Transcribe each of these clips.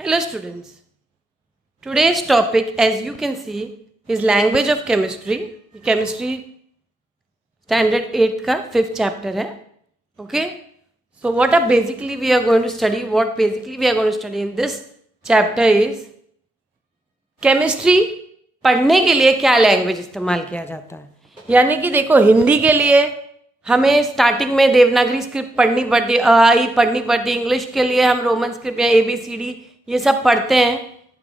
Hello students. Today's topic, as you can see, is language of chemistry. Chemistry standard 8 का 5th chapter है. Okay. So what are basically we are going to study? What basically we are going to study in this chapter is chemistry पढ़ने के लिए क्या language इस्तेमाल किया जाता है. यानी कि देखो, हिंदी के लिए हमें स्टार्टिंग में देवनागरी स्क्रिप्ट पढ़नी पड़ती है, आई पढ़नी पड़ती है. इंग्लिश के लिए हम रोमन स्क्रिप्ट या ABCD ये सब पढ़ते हैं.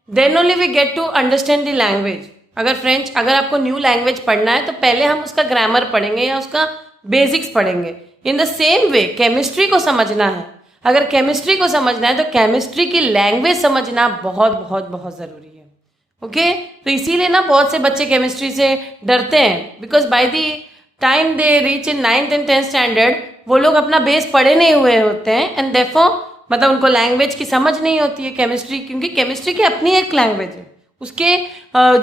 Then only we get to understand the language. अगर आपको न्यू लैंग्वेज पढ़ना है तो पहले हम उसका ग्रामर पढ़ेंगे या उसका बेसिक्स पढ़ेंगे. In the same way chemistry को समझना है. अगर केमिस्ट्री को समझना है तो केमिस्ट्री की लैंग्वेज समझना बहुत बहुत बहुत ज़रूरी है. ओके तो इसीलिए ना बहुत से बच्चे केमिस्ट्री से डरते हैं, because by the time they reach in 9th and 10th standard वो लोग अपना बेस पढ़े नहीं हुए होते हैं. एंड देयरफॉर मतलब उनको लैंग्वेज की समझ नहीं होती है केमिस्ट्री, क्योंकि केमिस्ट्री की अपनी एक लैंग्वेज है. उसके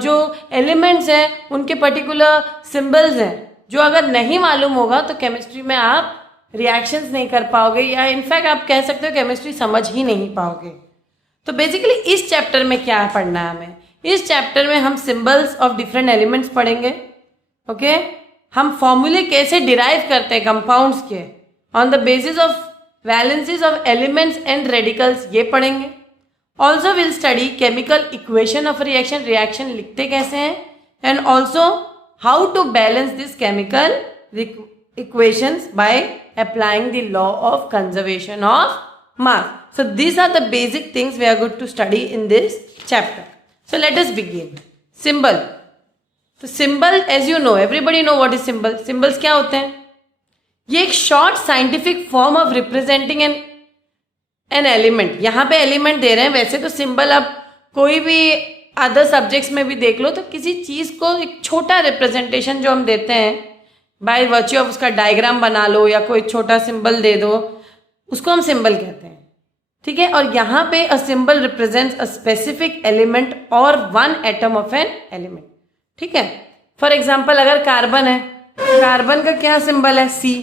जो एलिमेंट्स हैं उनके पर्टिकुलर सिंबल्स हैं जो अगर नहीं मालूम होगा तो केमिस्ट्री में आप रिएक्शंस नहीं कर पाओगे, या इनफैक्ट आप कह सकते हो केमिस्ट्री समझ ही नहीं पाओगे. तो बेसिकली इस चैप्टर में क्या पढ़ना है हमें? इस चैप्टर में हम सिंबल्स ऑफ डिफरेंट एलिमेंट्स पढ़ेंगे. ओके हम फॉर्मूले कैसे डिराइव करते हैं कंपाउंड्स के on the basis of valencies of elements and radicals, ये पढ़ेंगे. Also will study chemical equation of reaction, reaction लिखते कैसे हैं, and also how to balance this chemical equations by applying the law of conservation of mass. So these are the basic things we are going to study in this chapter. So let us begin. Symbol. तो symbol, as you know, everybody know what is symbol. Symbols क्या होते हैं? ये एक short scientific form of representing an element. यहाँ पे element दे रहे हैं. वैसे तो सिंबल आप कोई भी अदर सब्जेक्ट्स में भी देख लो तो किसी चीज़ को एक छोटा रिप्रेजेंटेशन जो हम देते हैं बाय वर्च्यू ऑफ उसका डायग्राम बना लो या कोई छोटा सिंबल दे दो, उसको हम सिंबल कहते हैं. ठीक है. और यहाँ पे a symbol represents a specific element और one atom of an element. ठीक है. फॉर एग्जाम्पल अगर कार्बन है, कार्बन का क्या सिंबल है? C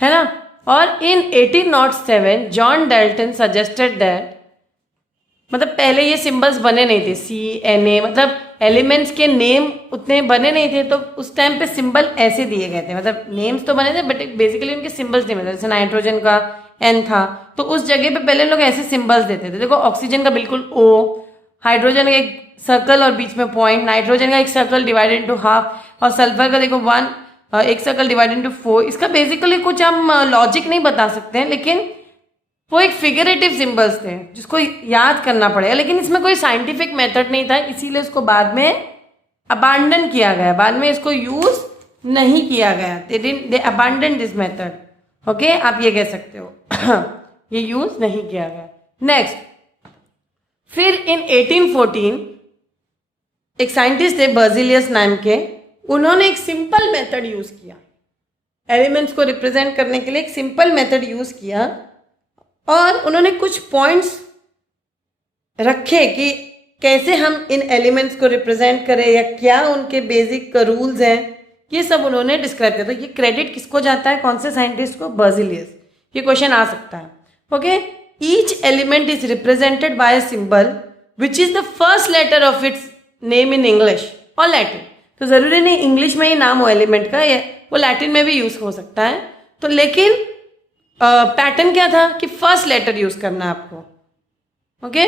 है ना. और in 1807 John Dalton suggested that, मतलब पहले ये सिंबल्स बने नहीं थे, CNA, मतलब एलिमेंट्स के नेम उतने बने नहीं थे, तो उस टाइम पे सिंबल ऐसे दिए गए थे. मतलब नेम्स तो बने थे बट बेसिकली उनके सिंबल्स नहीं बने. जैसे नाइट्रोजन का N था तो उस जगह पे पहले लोग ऐसे सिंबल्स देते थे. देखो ऑक्सीजन का बिल्कुल O, हाइड्रोजन का एक सर्कल और बीच में पॉइंट, नाइट्रोजन का एक सर्कल डिवाइडेड इनटू हाफ, और सल्फर का देखो 1 एक सर्कल डिवाइडेड इनटू 4. इसका बेसिकली कुछ हम लॉजिक नहीं बता सकते हैं, लेकिन वो एक फिगरेटिव सिंबल्स थे जिसको याद करना पड़ेगा. लेकिन इसमें कोई साइंटिफिक मेथड नहीं था, इसीलिए उसको बाद में अबांडन किया गया. बाद में इसको यूज नहीं किया गया. दे अबांडन दिस मेथड. ओके आप ये कह सकते हो ये यूज नहीं किया गया. नेक्स्ट, फिर इन 1814 एक साइंटिस्ट थे बर्जिलियस नाम के, उन्होंने एक सिंपल मेथड यूज किया एलिमेंट्स को रिप्रेजेंट करने के लिए. एक सिंपल मेथड यूज किया और उन्होंने कुछ पॉइंट्स रखे कि कैसे हम इन एलिमेंट्स को रिप्रेजेंट करें या क्या उनके बेसिक रूल्स हैं. ये सब उन्होंने डिस्क्राइब किया. तो ये क्रेडिट किसको जाता है, कौन से साइंटिस्ट को? बर्जिलियस. ये क्वेश्चन आ सकता है. Okay each element is represented by a symbol which is the first letter of its name in English और लैटिन. तो ज़रूरी नहीं इंग्लिश में ही नाम हो एलिमेंट का, ये वो लैटिन में भी यूज़ हो सकता है. तो लेकिन पैटर्न क्या था कि फर्स्ट लेटर यूज़ करना है आपको. ओके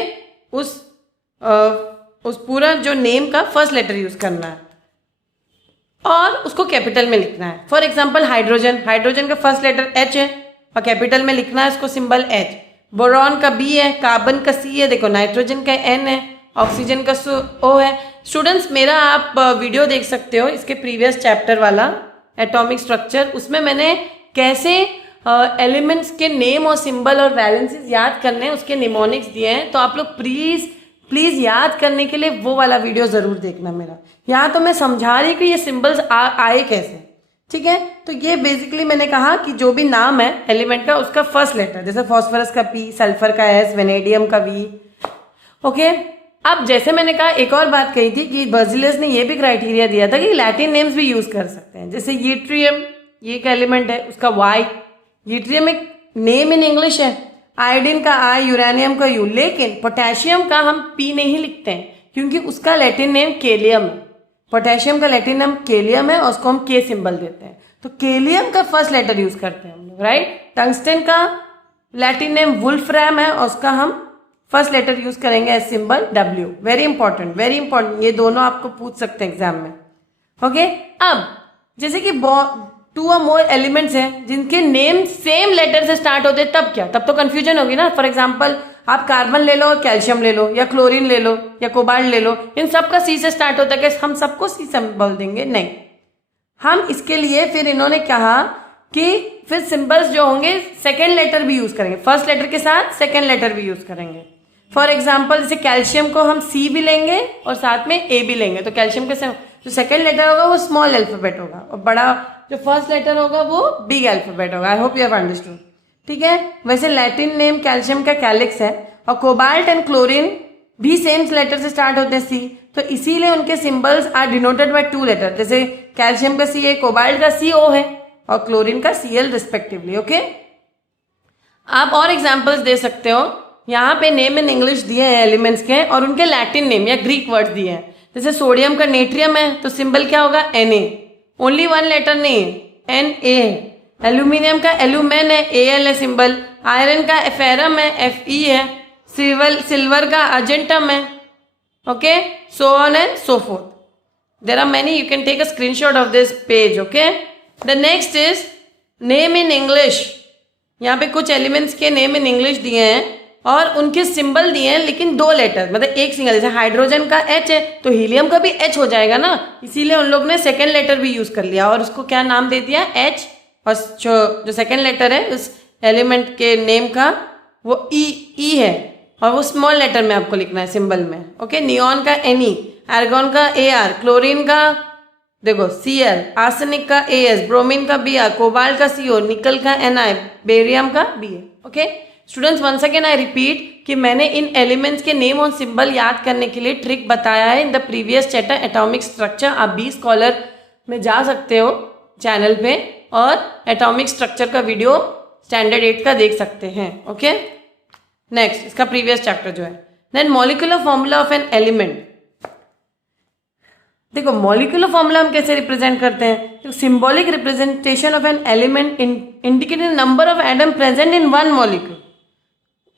उस पूरा जो नेम का फर्स्ट लेटर यूज़ करना है और उसको कैपिटल में लिखना है. फॉर एग्जांपल हाइड्रोजन, हाइड्रोजन का फर्स्ट लेटर H है और कैपिटल में लिखना है उसको सिंबल H. बोरॉन का B है, कार्बन का C है, देखो नाइट्रोजन का N है, ऑक्सीजन का O है. स्टूडेंट्स मेरा आप वीडियो देख सकते हो इसके प्रीवियस चैप्टर वाला एटॉमिक स्ट्रक्चर, उसमें मैंने कैसे एलिमेंट्स के नेम और सिंबल और वैलेंसीज याद करने उसके निमोनिक्स दिए हैं. तो आप लोग प्लीज़ याद करने के लिए वो वाला वीडियो ज़रूर देखना मेरा. यहाँ तो मैं समझा रही कि ये सिंबल्स आए कैसे. ठीक है. तो ये बेसिकली मैंने कहा कि जो भी नाम है एलिमेंट का उसका फर्स्ट लेटर, जैसे फॉस्फोरस का P, सल्फर का S, वेनेडियम का V. ओके अब जैसे मैंने कहा एक और बात कही थी कि बर्जिलियस ने ये भी क्राइटेरिया दिया था कि लैटिन नेम्स भी यूज़ कर सकते हैं. जैसे यूट्रियम, ये एक एलिमेंट है, उसका Y. यूट्रियम एक नेम इन इंग्लिश है आयोडीन का आई, यूरेनियम का यू, लेकिन पोटेशियम का हम पी नहीं लिखते हैं क्योंकि उसका लैटिन नेम केलियम है। पोटेशियम का लैटिन नेम केलियम है और उसको हम के सिंबल देते हैं, तो केलियम का फर्स्ट लेटर यूज करते हैं हम लोग, राइट। टंगस्टन का लैटिन नेम वुल्फ्राम है और उसका हम फर्स्ट लेटर यूज करेंगे as symbol W. Very important, very important, ये दोनों आपको पूछ सकते हैं एग्जाम में। ओके, अब जैसे कि 2 और मोर एलिमेंट्स हैं जिनके नेम सेम लेटर से स्टार्ट होते हैं, तब क्या, तब तो कंफ्यूजन होगी ना। फॉर एग्जांपल आप कार्बन ले लो और कैल्शियम ले लो, या क्लोरीन ले लो या कोबाल्ट ले लो, इन सब का सी से स्टार्ट होता है, क्या हम सबको सी सिंबल देंगे? नहीं। हम इसके लिए फिर इन्होंने कहा कि फिर सिंबल्स जो होंगे सेकेंड लेटर भी यूज करेंगे, फर्स्ट लेटर के साथ सेकेंड लेटर भी यूज करेंगे। फॉर एग्जाम्पल जैसे कैल्शियम को हम सी भी लेंगे और साथ में ए भी लेंगे, तो कैल्शियम के जो सेकेंड लेटर होगा वो स्मॉल अल्फाबेट होगा और बड़ा जो फर्स्ट लेटर होगा वो बिग अल्फाबेट होगा। I hope you have understood, ठीक है। वैसे लैटिन नेम कैल्शियम का कैलिक्स है और कोबाल्ट एंड क्लोरीन भी सेम लेटर से स्टार्ट होते हैं, सी, तो इसीलिए उनके symbols are denoted by 2 letter. जैसे कैल्शियम का सी है, कोबाल्ट का सी ओ है और क्लोरीन का Cl रिस्पेक्टिवली। ओके, आप और एग्जांपल्स दे सकते हो। यहाँ पे नेम इन इंग्लिश दिए हैं एलिमेंट्स के और उनके लैटिन नेम या ग्रीक वर्ड्स दिए हैं। जैसे सोडियम का नेट्रियम है तो सिंबल क्या होगा? Na, ओनली 1 लेटर नहीं है, Na है। एल्यूमिनियम का एल्यूमेन है, Al है सिंबल। आयरन का फेरम है, Fe है। सिल्वर का अर्जेंटम है। Okay, so on and so forth. There are many, you can take a screenshot of this page. Okay, the next is name in English. यहाँ पे कुछ एलिमेंट्स के नेम इन इंग्लिश दिए हैं और उनके सिंबल दिए हैं लेकिन 2 लेटर, मतलब एक सिंगल। जैसे हाइड्रोजन का H है तो हीलियम का भी H हो जाएगा ना, इसीलिए उन लोग ने सेकेंड लेटर भी यूज कर लिया और उसको क्या नाम दे दिया? H, और जो सेकेंड लेटर है उस एलिमेंट के नेम का वो E है और वो स्मॉल लेटर में आपको लिखना है सिंबल में। ओके, नियॉन का Ne, आर्गॉन का Ar, क्लोरीन का देखो Cl, आर्सेनिक का As, ब्रोमीन का Br, कोबाल्ट का CO, निकल का Ni, बेरियम का Ba। Okay students, once again I repeat कि मैंने इन एलिमेंट्स के नेम और सिंबल याद करने के लिए ट्रिक बताया है in the previous chapter atomic structure. आप बी स्कॉलर में जा सकते हो चैनल पे और एटॉमिक स्ट्रक्चर का वीडियो स्टैंडर्ड 8 का देख सकते हैं। ओके, नेक्स्ट इसका प्रीवियस चैप्टर जो है। Then molecular formula of an element. देखो मॉलिक्यूलर फॉर्मूला हम कैसे रिप्रेजेंट करते हैं? Symbolic representation of an element indicating number of atom present in one molecule.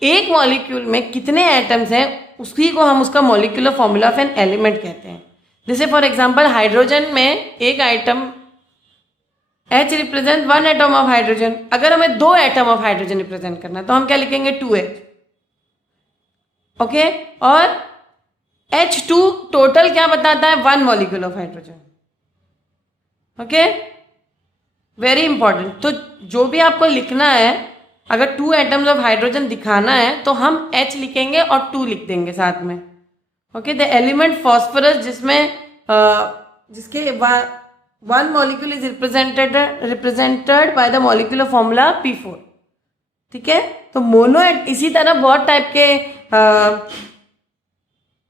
एक मॉलिक्यूल में कितने एटम्स हैं उसी को हम उसका molecular formula of an element कहते हैं। जैसे फॉर एग्जांपल हाइड्रोजन में एक item H represent 1 atom of hydrogen. अगर हमें 2 एटम ऑफ हाइड्रोजन रिप्रेजेंट करना है तो हम क्या लिखेंगे? 2H। ओके, और H2 टोटल क्या बताता है? 1 molecule of hydrogen. Okay, very important. तो जो भी आपको लिखना है, अगर 2 एटम्स ऑफ हाइड्रोजन दिखाना है तो हम H लिखेंगे और 2 लिख देंगे साथ में। ओके, द एलिमेंट फॉस्फोरस जिसके 1 molecule is represented by the molecular formula P4। ठीक है, तो मोनो, इसी तरह बहुत टाइप के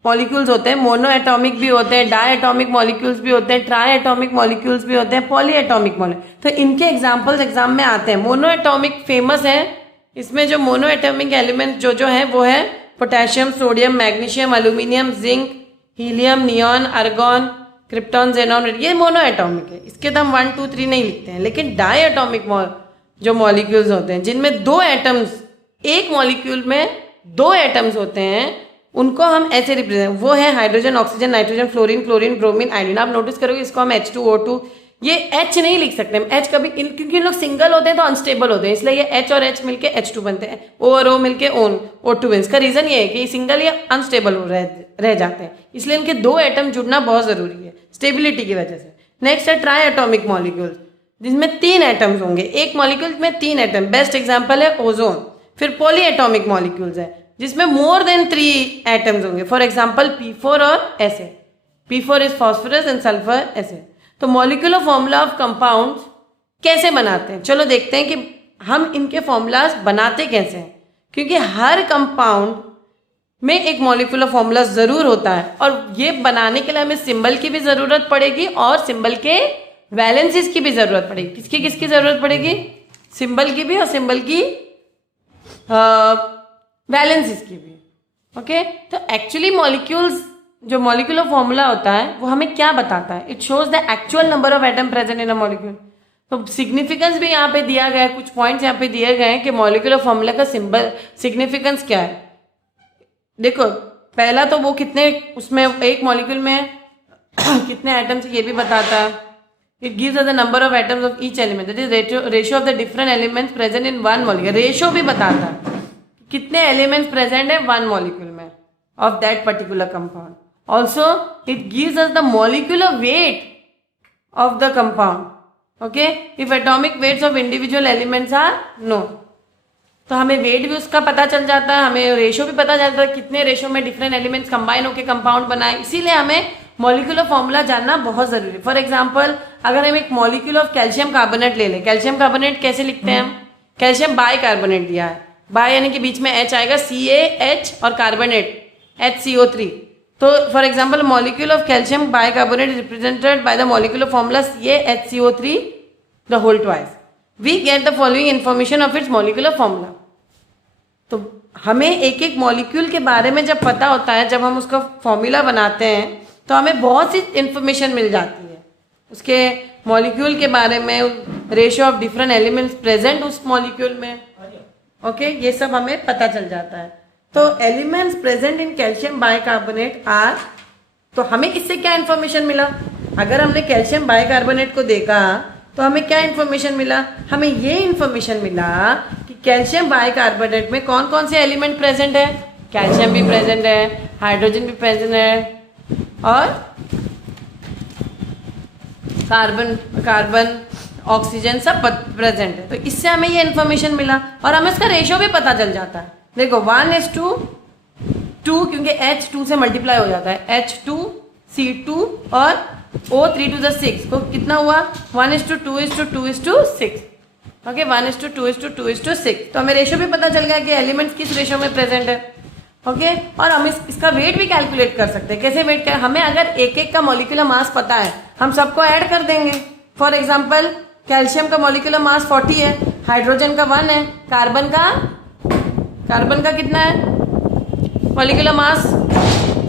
मॉलिक्यूल्स होते हैं। मोनो एटॉमिक भी होते हैं, डाई एटॉमिक मॉलिक्यूल्स भी होते हैं, ट्राई एटॉमिक मॉलिक्यूल्स भी होते हैं, पॉली एटॉमिक मॉलिक्यूल। तो इनके एग्जांपल्स एग्जाम में आते हैं। मोनो एटॉमिक फेमस है, इसमें जो मोनो एटॉमिक एलिमेंट जो है वो है potassium, sodium, magnesium, aluminium, zinc, helium, neon, argon, krypton, xenon. ये मोनो एटॉमिक है, इसके तो हम 1 2 3 नहीं लिखते हैं। लेकिन डाई एटॉमिक जो मॉलिक्यूल्स होते हैं जिनमें 2 एटम्स, एक मॉलिक्यूल में 2 एटम्स होते हैं, उनको हम ऐसे रिप्रेजेंट, वो है hydrogen, oxygen, nitrogen, fluorine, chlorine, bromine, iodine. आप नोटिस करोगे इसको हम H2O2, ये H नहीं लिख सकते हम। H कभी क्योंकि इन लोग सिंगल होते हैं तो अनस्टेबल होते हैं, इसलिए ये H और H मिलके H2 बनते हैं, O और O मिलके O2 बनते हैं। इसका रीजन ये है कि सिंगल या अनस्टेबल रह जाते हैं, इसलिए इनके 2 एटम जुड़ना बहुत जरूरी है स्टेबिलिटी की वजह से। नेक्स्ट है ट्राई एटॉमिक मॉलिक्यूल्स, जिसमें 3 एटम्स होंगे, एक मॉलिक्यूल में 3 एटम। बेस्ट एग्जाम्पल है ओजोन। फिर पॉली एटॉमिक मॉलिक्यूल्स है जिसमें मोर देन 3 एटम्स होंगे, फॉर एग्जाम्पल P4 और Sa। P4 is phosphorus and sulphur acid. तो मॉलिक्यूलर फॉर्मूला ऑफ कंपाउंड्स कैसे बनाते हैं? चलो देखते हैं कि हम इनके फॉर्मूलाज बनाते कैसे हैं, क्योंकि हर कंपाउंड में एक मॉलिक्यूलर फॉर्मूला जरूर होता है और ये बनाने के लिए हमें सिंबल की भी जरूरत पड़ेगी और सिंबल के वैलेंसीज की भी जरूरत पड़ेगी। किसकी जरूरत पड़ेगी? सिंबल की भी और सिंबल की वैलेंस इसकी भी। ओके, तो एक्चुअली मॉलिक्यूल्स, जो मॉलिक्यूलर फॉर्मूला होता है वो हमें क्या बताता है? It shows the actual number of atom present in a molecule. तो सिग्निफिकेंस भी यहाँ पे दिया गया है, कुछ पॉइंट्स यहाँ पे दिए गए हैं कि मॉलिक्यूलर फॉर्मूला का सिंबल सिग्निफिकेंस क्या है। देखो, पहला तो वो कितने, उसमें एक मॉलिक्यूल में कितने एटम्स ये भी बताता है। It gives the number of atoms of each element, that is ratio of the different elements present in one molecule. Ratio भी बताता है कितने एलिमेंट्स प्रेजेंट है वन मॉलिक्यूल में of that particular compound. Also it gives us the molecular weight of the compound. Okay, if atomic weights of individual elements are known, तो हमें wait भी उसका पता चल जाता है, हमें रेशियो भी पता चलता है कितने रेशियो में डिफरेंट एलिमेंट्स कंबाइन होकर कंपाउंड बनाए। इसीलिए हमें मॉलिक्यूलर फॉर्मूला जानना बहुत जरूरी है। फॉर एग्जांपल, अगर हम एक मॉलिक्यूल ऑफ कैल्शियम कार्बोनेट ले लें, कैल्शियम कार्बोनेट कैसे लिखते हैं हम? कैल्शियम बाई कार्बोनेट दिया है, बाय यानी कि बीच में H आएगा, CaH और कार्बोनेट HCO3। तो for example, molecule of calcium bi carbonate represented by the molecular formula CaHCO3 the whole twice. We get the following information of its molecular formula. तो हमें एक एक मॉलिक्यूल के बारे में जब पता होता है, जब हम उसका फॉर्मूला बनाते हैं, तो हमें बहुत सी इंफॉर्मेशन मिल जाती है उसके मॉलिक्यूल के बारे में, ratio of different elements present उस मॉलिक्यूल में। ओके, ये सब हमें पता चल जाता है। तो elements present in calcium bicarbonate are, तो हमें इससे क्या इन्फॉर्मेशन मिला? अगर हमने कैल्शियम बाइकार्बोनेट को देखा तो हमें क्या इन्फॉर्मेशन मिला? हमें ये इन्फॉर्मेशन मिला कि कैल्शियम बाइकार्बोनेट में कौन कौन से एलिमेंट प्रेजेंट है। कैल्शियम भी प्रेजेंट है, हाइड्रोजन भी प्रेजेंट है, और कार्बन ऑक्सीजन सब प्रेजेंट है। तो इससे हमें ये इन्फॉर्मेशन मिला और हमें इसका रेशियो भी पता चल जाता है। देखो 1:2, क्योंकि H 2 से मल्टीप्लाई हो जाता है, H2C2 और O3 to the 6 को कितना हुआ? 1:2:2:6। ओके, 1:2:2:6। तो हमें रेशियो भी पता चल गया कि एलिमेंट्स किस रेशियो में प्रेजेंट है। ओके, और हम इसका वेट भी कैलकुलेट कर सकते हैं। कैसे वेट कर? हमें अगर एक एक का मॉलिक्यूलर मास पता है, हम सबको ऐड कर देंगे। फॉर एग्जांपल, कैल्शियम का मॉलिक्यूलर मास 40 है, हाइड्रोजन का 1 है, कार्बन का कितना है मॉलिक्यूलर मास?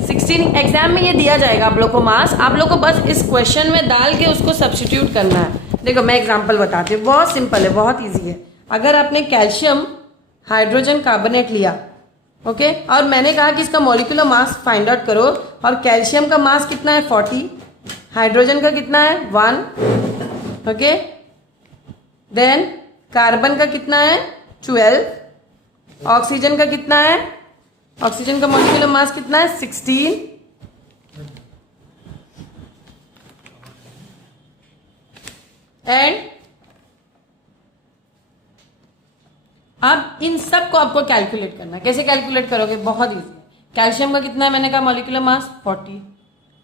16। एग्जाम में ये दिया जाएगा आप लोग को मास, आप लोग को बस इस क्वेश्चन में डाल के उसको सब्स्टिट्यूट करना है। देखो मैं एग्जांपल बताती हूँ, बहुत सिंपल है, बहुत ईजी है। अगर आपने कैल्शियम हाइड्रोजन कार्बोनेट लिया, ओके, और मैंने कहा कि इसका मॉलिक्यूलर मास फाइंड आउट करो, और कैल्शियम का मास कितना है? 40, हाइड्रोजन का कितना है? 1, ओके, देन कार्बन का कितना है? 12, ऑक्सीजन का कितना है? ऑक्सीजन का मॉलिक्यूलर मास कितना है? 16, एंड अब इन सब को आपको कैलकुलेट करना है। कैसे कैलकुलेट करोगे? बहुत इजी। कैल्शियम का कितना है मैंने कहा मॉलिक्यूलर मास? 40।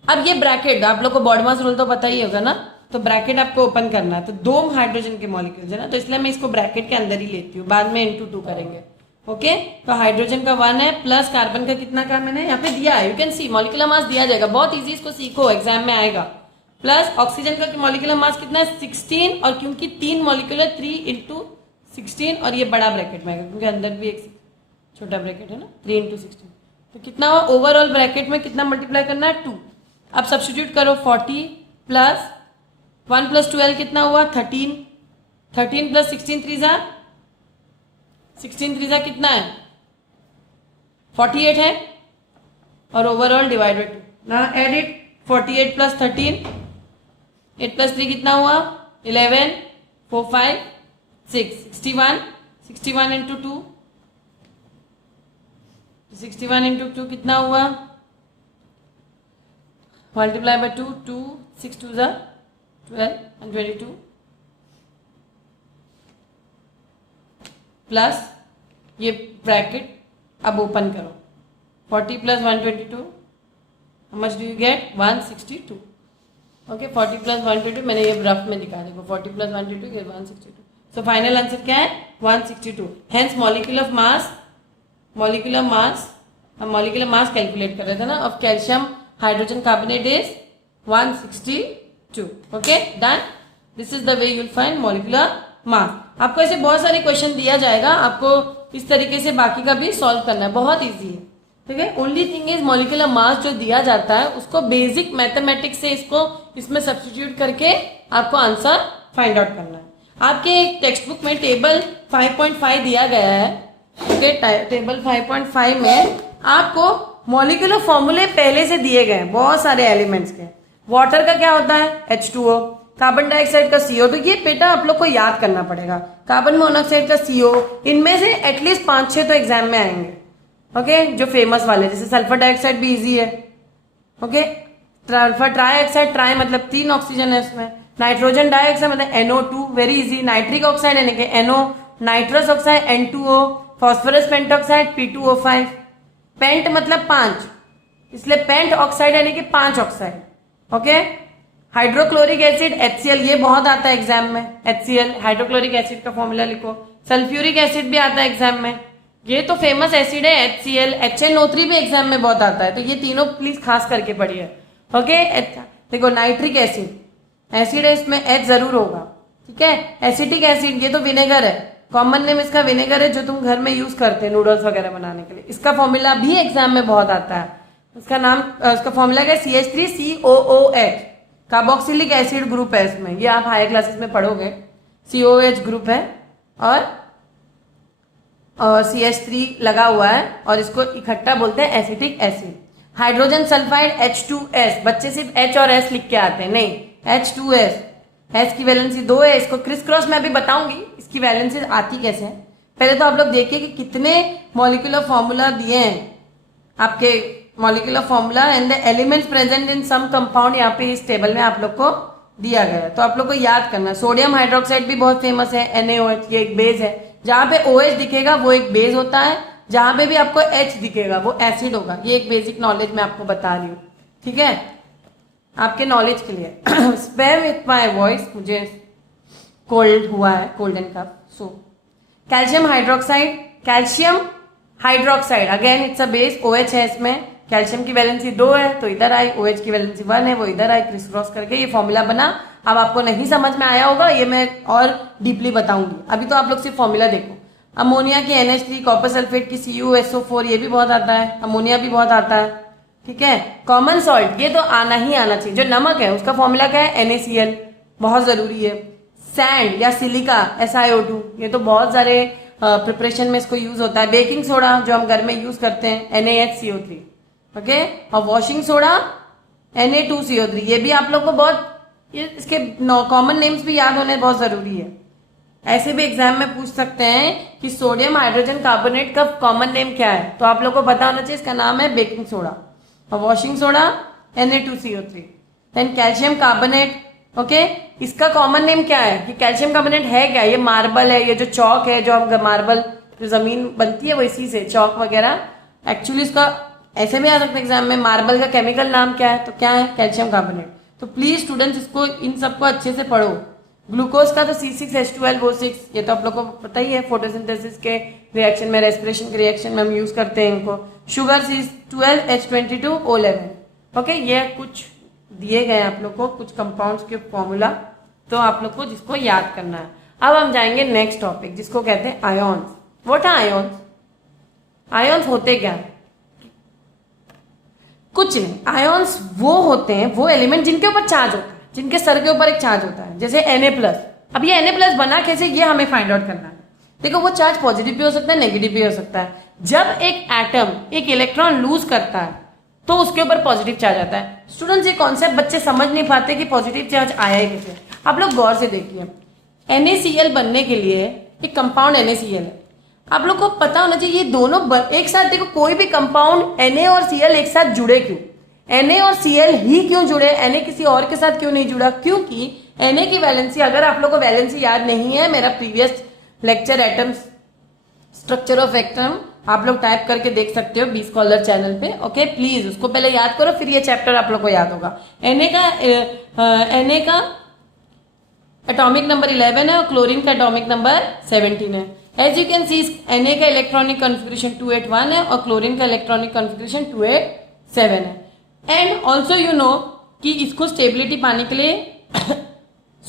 अब ये ब्रैकेट, आप लोग को बॉड मास रूल तो पता ही होगा ना, तो ब्रैकेट आपको ओपन करना है। तो 2 हाइड्रोजन के मॉलिक्यूल्स है ना, तो इसलिए मैं इसको ब्रैकेट के अंदर ही लेती हूँ, बाद में इंटू 2 करेंगे। ओके, तो हाइड्रोजन का 1 है, प्लस कार्बन का कितना का मैंने यहाँ पे दिया है, you can C molecular mass दिया जाएगा, बहुत ईजी, इसको सीखो एग्जाम में आएगा। प्लस ऑक्सीजन का मॉलिक्यूलर मास कितना है? 16, और क्योंकि 3 मॉलिक्यूलर 3 × 16, और ये बड़ा ब्रैकेट में आएगा क्योंकि अंदर भी एक छोटा ब्रैकेट है ना, 3 × 16। तो कितना हुआ ओवरऑल ब्रैकेट में? कितना मल्टीप्लाई करना है? 2। अब सब्स्टिट्यूट करो, 40 प्लस 1 + 12 कितना हुआ? 13, 13 + 16 3 ज़ा 16 3 ज़ा कितना है? 48 है, और ओवरऑल डिवाइडेड 2। ना एड इट, 48 + 13, 8 + 3 कितना हुआ? 11, 4 5 6, 61, 61 × 2, 61 × 2 कितना हुआ? मल्टीप्लाई बाय 2, 2 6 2 ज़ा 12 and 22, प्लस ये ब्रैकेट अब ओपन करो, 40 + 122, how much do you get? 162। Okay, 40 + 122 मैंने ये रफ में दिखा, देखो 40 + 122 ये 162। सो फाइनल आंसर क्या है? 162। हेंस मॉलिक्यूलर मास हम मॉलिक्यूलर मास कैलकुलेट कर रहे थे ना, of calcium hydrogen carbonate is 162। Okay, done. This is the way you will find molecular mass. आपको ऐसे बहुत सारे क्वेश्चन दिया जाएगा, आपको इस तरीके से बाकी का भी सॉल्व करना है, बहुत ईजी है, ठीक है। Only thing is molecular mass जो दिया जाता है उसको बेसिक मैथमेटिक्स से इसको इसमें सब्स्टिट्यूट करके आपको आंसर फाइंड आउट करना है। आपके टेक्स्ट बुक में टेबल 5.5 दिया गया है, ठीक है। टेबल 5.5 में आपको मॉलिक्यूलर फॉर्मूले पहले से दिए गए हैं बहुत सारे एलिमेंट्स के। वाटर का क्या होता है H2O, कार्बन डाइऑक्साइड का CO, तो ये बेटा आप लोग को याद करना पड़ेगा। कार्बन मोनोऑक्साइड का CO, इनमें से एटलीस्ट 5-6 तो एग्जाम में आएंगे, ओके, जो फेमस वाले, जैसे सल्फर डाइऑक्साइड भी इजी है, ओके। सल्फर ट्राइऑक्साइड, ट्राई मतलब 3 ऑक्सीजन है इसमें। नाइट्रोजन डाइऑक्साइड मतलब NO2, very easy. Nitric oxide यानी कि NO, nitrous oxide N2O, phosphorus pentoxide P2O5। Pent मतलब 5, इसलिए पेंट ऑक्साइड यानी कि 5 oxide, okay. Hydrochloric acid HCl, ये बहुत आता है एग्जाम में, HCl हाइड्रोक्लोरिक एसिड का फॉर्मूला लिखो। सल्फ्यूरिक एसिड भी आता है एग्जाम में, ये तो फेमस एसिड है HCl। HNO3 भी एग्जाम में बहुत आता है, तो ये तीनों प्लीज खास करके पढ़िए, ओके। देखो नाइट्रिक एसिड, एसिड है इसमें H जरूर होगा, ठीक है। एसिटिक एसिड, ये तो विनेगर है, कॉमन नेम इसका विनेगर है, जो तुम घर में यूज करते हैं नूडल्स वगैरह बनाने के लिए। इसका फॉर्मूला भी एग्जाम में बहुत आता है, उसका नाम, उसका फॉर्मूला क्या है, CH3COOH, कार्बोक्सिलिक एसिड ग्रुप है इसमें, ये आप हायर क्लासेस में पढ़ोगे, COOH ग्रुप है और CH3 लगा हुआ है, और इसको इकट्ठा बोलते हैं acetic acid. Hydrogen sulphide H2S, बच्चे सिर्फ H और S लिख के आते हैं, नहीं, H2S, S की वैलेंसी 2 है। इसको क्रिस क्रॉस मैं अभी बताऊंगी इसकी वैलेंसी आती कैसे है। पहले तो आप लोग देखिए कि कितने मॉलिक्यूलर फॉर्मूला दिए हैं आपके, molecular formula and the elements present in some compound, यहाँ पे इस टेबल में आप लोग को दिया गया है, तो आप लोग को याद करना। सोडियम हाइड्रोक्साइड भी बहुत फेमस है, NaOH, ये एक बेस है। जहां पे OH दिखेगा वो एक बेस होता है, जहां पे भी आपको H दिखेगा वो एसिड होगा। ये एक बेसिक नॉलेज मैं आपको बता रही हूँ, ठीक है, आपके नॉलेज के लिए। स्पेयर विथ माई वॉइस, मुझे कोल्ड हुआ है, cold and cough. So calcium hydroxide, calcium hydroxide again it's a base, OH है इसमें, कैल्शियम की वैलेंसी 2 है तो इधर आई, OH की वैलेंसी 1 है वो इधर आई, क्रिस क्रॉस करके ये फॉर्मूला बना। अब आपको नहीं समझ में आया होगा, ये मैं और डीपली बताऊंगी, अभी तो आप लोग सिर्फ फॉर्मूला देखो। अमोनिया की NH3, कॉपर सल्फेट की CuSO4, ये भी बहुत आता है, अमोनिया भी बहुत आता है, ठीक है। कॉमन सॉल्ट, ये तो आना ही आना चाहिए, जो नमक है उसका फॉर्मूला क्या है, NaCl, बहुत जरूरी है। सैंड या सिलिका SiO2, ये तो बहुत सारे प्रिपरेशन में इसको यूज होता है। बेकिंग सोडा जो हम घर में यूज करते हैं NaHCO3, ओके। और वॉशिंग सोडा Na2CO3, ये भी आप लोग को बहुत, ये इसके कॉमन नेम्स भी याद होने बहुत जरूरी है। ऐसे भी एग्जाम में पूछ सकते हैं कि सोडियम हाइड्रोजन कार्बोनेट का कॉमन नेम क्या है, तो आप लोग को पता होना चाहिए इसका नाम है बेकिंग सोडा, और washing soda Na2CO3। Then calcium carbonate, okay, इसका कॉमन नेम क्या है कि कैल्शियम कार्बोनेट है क्या, ये मार्बल है, ये जो चौक है, जो हम मार्बल जो जमीन बनती है वो इसी से, चौक वगैरह, एक्चुअली इसका ऐसे भी आ सकता है एग्जाम में, मार्बल का केमिकल नाम क्या है, तो क्या है, कैल्शियम कार्बोनेट। तो प्लीज स्टूडेंट्स इसको, इन सबको अच्छे से पढ़ो। ग्लूकोज का तो C6H12O6, ये तो आप लोग को पता ही है, फोटोसिंथेसिस के रिएक्शन में, रेस्पिरेशन के रिएक्शन में हम यूज करते हैं इनको। Sugar C12H22O11, okay. ये कुछ दिए गए आप लोग को, कुछ कंपाउंड्स के फॉर्मूला, तो आप लोग को जिसको याद करना है। अब हम जाएंगे नेक्स्ट टॉपिक जिसको कहते हैं ions. What are ions? Ions होते क्या है? कुछ नहीं, आयोन्स वो होते हैं, वो एलिमेंट जिनके ऊपर चार्ज होता है, जिनके सर के ऊपर एक चार्ज होता है, जैसे Na+। अब ये Na+ बना कैसे, ये हमें फाइंड आउट करना है। देखो वो चार्ज पॉजिटिव भी हो सकता है, नेगेटिव भी हो सकता है। जब एक एटम एक इलेक्ट्रॉन लूज करता है तो उसके ऊपर पॉजिटिव चार्ज आता है। स्टूडेंट्स, ये कॉन्सेप्ट बच्चे समझ नहीं पाते कि पॉजिटिव चार्ज आया है कैसे। आप लोग गौर से देखिए, NaCl बनने के लिए एक कंपाउंड NaCl है, आप लोग को पता होना चाहिए ये दोनों एक साथ, देखो कोई भी कंपाउंड Na और Cl एक साथ जुड़े क्यों, Na और Cl ही क्यों जुड़े, Na किसी और के साथ क्यों नहीं जुड़ा, क्योंकि Na की वैलेंसी, अगर आप लोग को वैलेंसी याद नहीं है, मेरा previous lecture atoms, structure of atom आप लोग टाइप करके देख सकते हो बी स्कॉलर चैनल पे, ओके। प्लीज उसको पहले याद करो, फिर ये चैप्टर आप लोग को याद होगा। Na का एटॉमिक नंबर 11 है और क्लोरीन का एटॉमिक नंबर 17 है। As you can see, Na का इलेक्ट्रॉनिक कॉन्फ़िगरेशन 281 है और क्लोरीन का इलेक्ट्रॉनिक कॉन्फ़िगरेशन 287 है। एंड ऑल्सो यू नो कि इसको स्टेबिलिटी पाने के लिए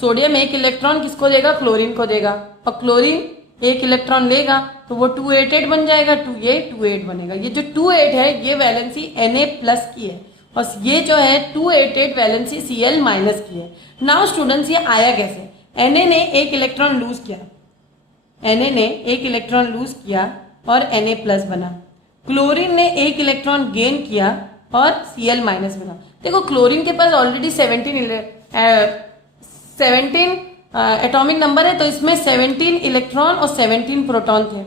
सोडियम एक इलेक्ट्रॉन किसको देगा, क्लोरीन को देगा, और क्लोरीन एक इलेक्ट्रॉन लेगा तो वो 288 बन जाएगा, 28 बनेगा। ये जो 28 है ये वैलेंसी Na+ की है और ये जो है 288 वैलेंसी Cl- की है। नाउ स्टूडेंट्स ये आया कैसे, Na ने एक इलेक्ट्रॉन लूज किया, Na ने एक इलेक्ट्रॉन लूज किया और Na+ बना, क्लोरीन ने एक इलेक्ट्रॉन गेन किया और Cl- बना। देखो क्लोरीन के पास ऑलरेडी 17 एटॉमिक नंबर है, तो इसमें 17 इलेक्ट्रॉन और 17 प्रोटॉन थे।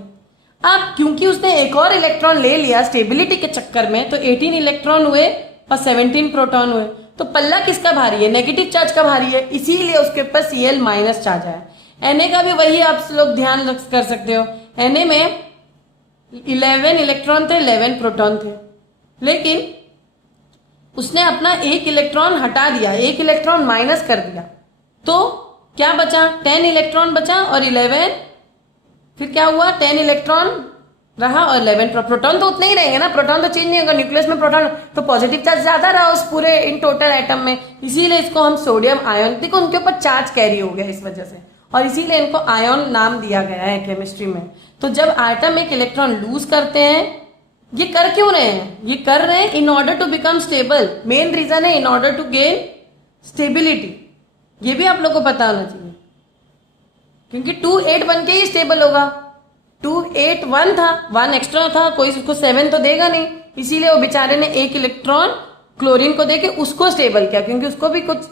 अब क्योंकि उसने एक और इलेक्ट्रॉन ले लिया स्टेबिलिटी के चक्कर में, तो 18 इलेक्ट्रॉन हुए और 17 प्रोटॉन हुए। तो पल्ला किसका भारी है, नेगेटिव चार्ज का भारी है, इसीलिए उसके ऊपर Cl- चार्ज आया। Na का भी वही आप लोग ध्यान कर सकते हो, Na में 11 इलेक्ट्रॉन थे, 11 प्रोटॉन थे, लेकिन उसने अपना एक इलेक्ट्रॉन हटा दिया, एक इलेक्ट्रॉन माइनस कर दिया, तो क्या बचा, 10 इलेक्ट्रॉन बचा और 11, फिर क्या हुआ, 10 इलेक्ट्रॉन रहा और 11 प्रोटॉन तो उतने ही रहेंगे ना, प्रोटॉन तो चेंज नहीं होगा, न्यूक्लियस में प्रोटॉन तो पॉजिटिव चार्ज ज्यादा रहा उस पूरे इन टोटल एटम में, इसीलिए इसको हम सोडियम आयन, देखो उनके ऊपर चार्ज कैरी हो गया इस वजह से, और इसीलिए इनको आयन नाम दिया गया है केमिस्ट्री में। तो जब एटम एक इलेक्ट्रॉन लूज करते हैं, ये कर क्यों रहे हैं, ये कर रहे हैं in order to become stable, main reason है in order to gain stability, ये भी आप लोग को पता होना चाहिए, क्योंकि 2-8 बन के ही स्टेबल होगा, 2-8-1 था, 1 एक्स्ट्रा था, कोई उसको 7 तो देगा नहीं, इसीलिए वो बेचारे ने एक इलेक्ट्रॉन क्लोरीन को देके उसको स्टेबल किया, क्योंकि उसको भी कुछ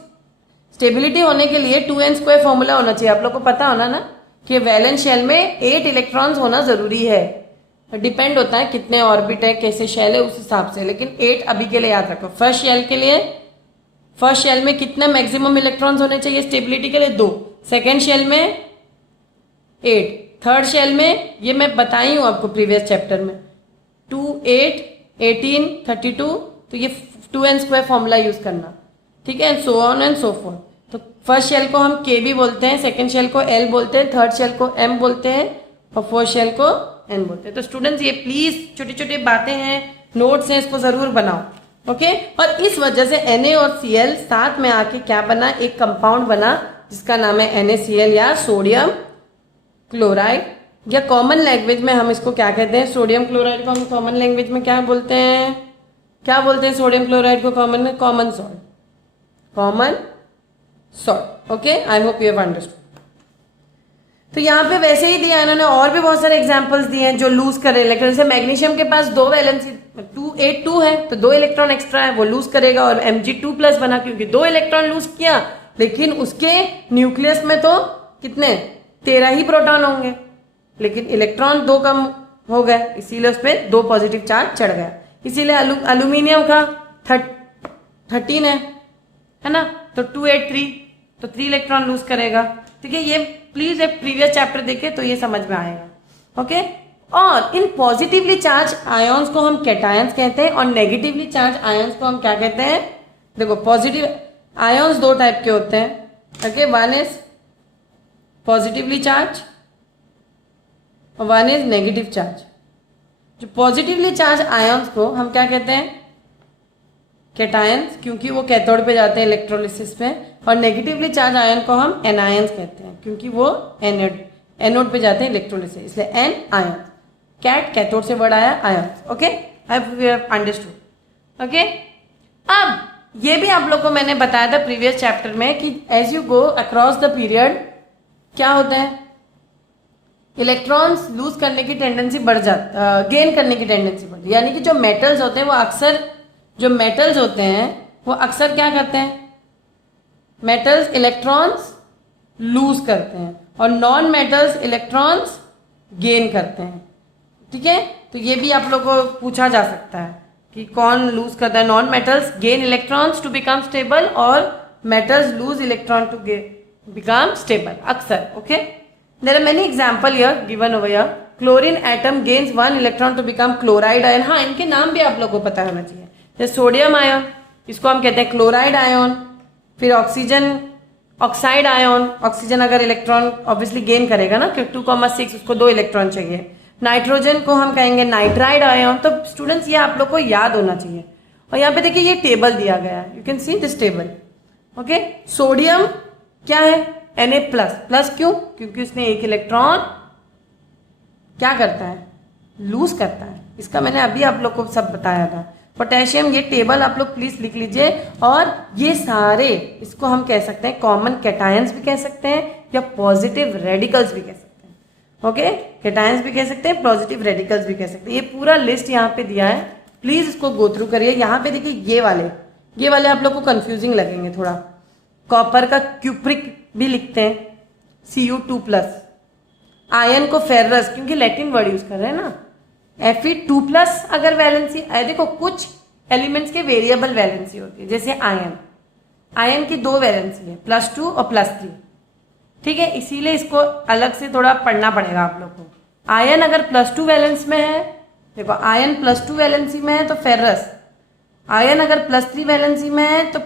स्टेबिलिटी होने के लिए 2n² फॉर्मूला होना चाहिए, आप लोग को पता होना ना कि वैलेंस शेल में 8 इलेक्ट्रॉन्स होना जरूरी है, डिपेंड होता है कितने ऑर्बिट है, कैसे शेल है उस हिसाब से, लेकिन 8 अभी के लिए याद रखो। फर्स्ट शेल के लिए, फर्स्ट शेल में कितने मैक्सिमम इलेक्ट्रॉन्स होने चाहिए स्टेबिलिटी के लिए, 2, सेकेंड शेल में 8, थर्ड शेल में ये मैं बताई हूं आपको प्रीवियस चैप्टर में 2, 8, 18, 32, तो ये 2n² फॉर्मूला यूज करना, ठीक है, सो ऑन एंड सो फोर्थ। तो फर्स्ट शेल को हम K भी बोलते हैं, सेकेंड शेल को L बोलते हैं, थर्ड शेल को M बोलते हैं और फोर्थ शेल को N बोलते हैं। तो स्टूडेंट्स ये प्लीज छोटी छोटी बातें हैं, नोट्स हैं, इसको जरूर बनाओ, ओके। और इस वजह से Na और Cl साथ में आके क्या बना, एक कंपाउंड बना जिसका नाम है NaCl या सोडियम क्लोराइड, या कॉमन लैंग्वेज में हम इसको क्या कहते हैं, सोडियम क्लोराइड को हम कॉमन लैंग्वेज में क्या बोलते हैं, क्या बोलते हैं सोडियम क्लोराइड को कॉमन में, common salt, common salt, okay. I hope you have understood. तो यहाँ पे वैसे ही दिया इन्होंने, और भी बहुत सारे एग्जांपल्स दिए हैं जो लूज कर रहे हैं, लेकिन जैसे मैग्नीशियम के पास 2 वैलेंसी 282 है, तो 2 इलेक्ट्रॉन एक्स्ट्रा है, वो लूज करेगा, और Mg2+ बना क्योंकि 2 इलेक्ट्रॉन लूज किया, लेकिन उसके न्यूक्लियस में तो कितने 13 ही प्रोटॉन होंगे, लेकिन इलेक्ट्रॉन 2 कम हो गए, इसीलिए उस पर 2 पॉजिटिव चार्ज चढ़ गया, इसीलिए एल्यूमिनियम का 13 है ना, तो 283, तो 3 इलेक्ट्रॉन लूज करेगा, ठीक है। ये प्लीज एक प्रीवियस चैप्टर देखे तो ये समझ में आएगा, ओके। और इन पॉजिटिवली चार्ज आयॉन्स को हम कैटायंस कहते हैं और नेगेटिवली चार्ज आयॉन्स को हम क्या कहते हैं, देखो पॉजिटिव आयॉन्स 2 टाइप के होते हैं, okay, one is positively charge और वन इज नेगेटिव चार्ज। जो पॉजिटिवली चार्ज आयॉन्स को हम क्या कहते हैं, कैटायंस, क्योंकि वो कैथोड पे जाते हैं इलेक्ट्रोलिसिस पे, और नेगेटिवली चार्ज आयन को हम एनायंस कहते हैं क्योंकि वो एनोड पे जाते हैं इलेक्ट्रोलिसिस, इसलिए एन आयन, कैट कैथोड से वर्ड आया ions, okay. I have understood, okay. अब ये भी आप लोग को मैंने बताया था प्रीवियस चैप्टर में कि as you go across the period क्या होता है, इलेक्ट्रॉन्स लूज करने की टेंडेंसी बढ़ जाती, गेन करने की टेंडेंसी बढ़ती, यानी कि जो मेटल्स होते हैं वो अक्सर, जो मेटल्स होते हैं वो अक्सर क्या करते हैं, मेटल्स इलेक्ट्रॉन्स लूज करते हैं और नॉन मेटल्स इलेक्ट्रॉन्स गेन करते हैं, ठीक है। तो ये भी आप लोगों को पूछा जा सकता है कि कौन लूज करता है, non metals gain electrons to become stable और metals lose electron to become stable, अक्सर, okay. There are many example here given over here. Chlorine atom gains 1 electron to become chloride ion, हाँ इनके नाम भी आप लोगों को पता होना चाहिए, जैसे सोडियम आयन, इसको हम कहते हैं क्लोराइड आयन, फिर ऑक्सीजन ऑक्साइड आयन, ऑक्सीजन अगर इलेक्ट्रॉन ऑब्वियसली गेन करेगा ना, क्योंकि 2,6 उसको 2 इलेक्ट्रॉन चाहिए। नाइट्रोजन को हम कहेंगे नाइट्राइड आयन। तो स्टूडेंट्स ये आप लोग को याद होना चाहिए। और यहाँ पे देखिए ये टेबल दिया गया है, you can see this table, okay. Sodium क्या है, Na प्लस। प्लस क्यों? क्योंकि उसने एक इलेक्ट्रॉन क्या करता है, लूज करता है। इसका मैंने अभी आप लोग को सब बताया था। पोटेशियम, ये टेबल आप लोग प्लीज लिख लीजिए। और ये सारे, इसको हम कह सकते हैं कॉमन कैटायंस भी कह सकते हैं या पॉजिटिव रेडिकल्स भी कह सकते हैं। ओके, कैटायंस भी कह सकते हैं, पॉजिटिव रेडिकल्स भी कह सकते हैं। ये पूरा लिस्ट यहाँ पे दिया है, प्लीज इसको गो थ्रू करिए। यहाँ पे देखिए ये वाले आप लोग को कंफ्यूजिंग लगेंगे थोड़ा। कॉपर का क्यूप्रिक भी लिखते हैं, Cu2+। आयन को फेरस, क्योंकि लैटिन वर्ड यूज कर रहे हैं ना। Fe2+ अगर वैलेंसी, देखो कुछ एलिमेंट्स के वेरिएबल वैलेंसी होती है, जैसे आयन की 2 वैलेंसी है, +2 और +3। ठीक है, इसीलिए इसको अलग से थोड़ा पढ़ना पड़ेगा आप लोग को। आयन अगर +2 वैलेंस में है, देखो आयन +2 वैलेंसी में है तो फेरस। आयन अगर +3 वैलेंसी में है तो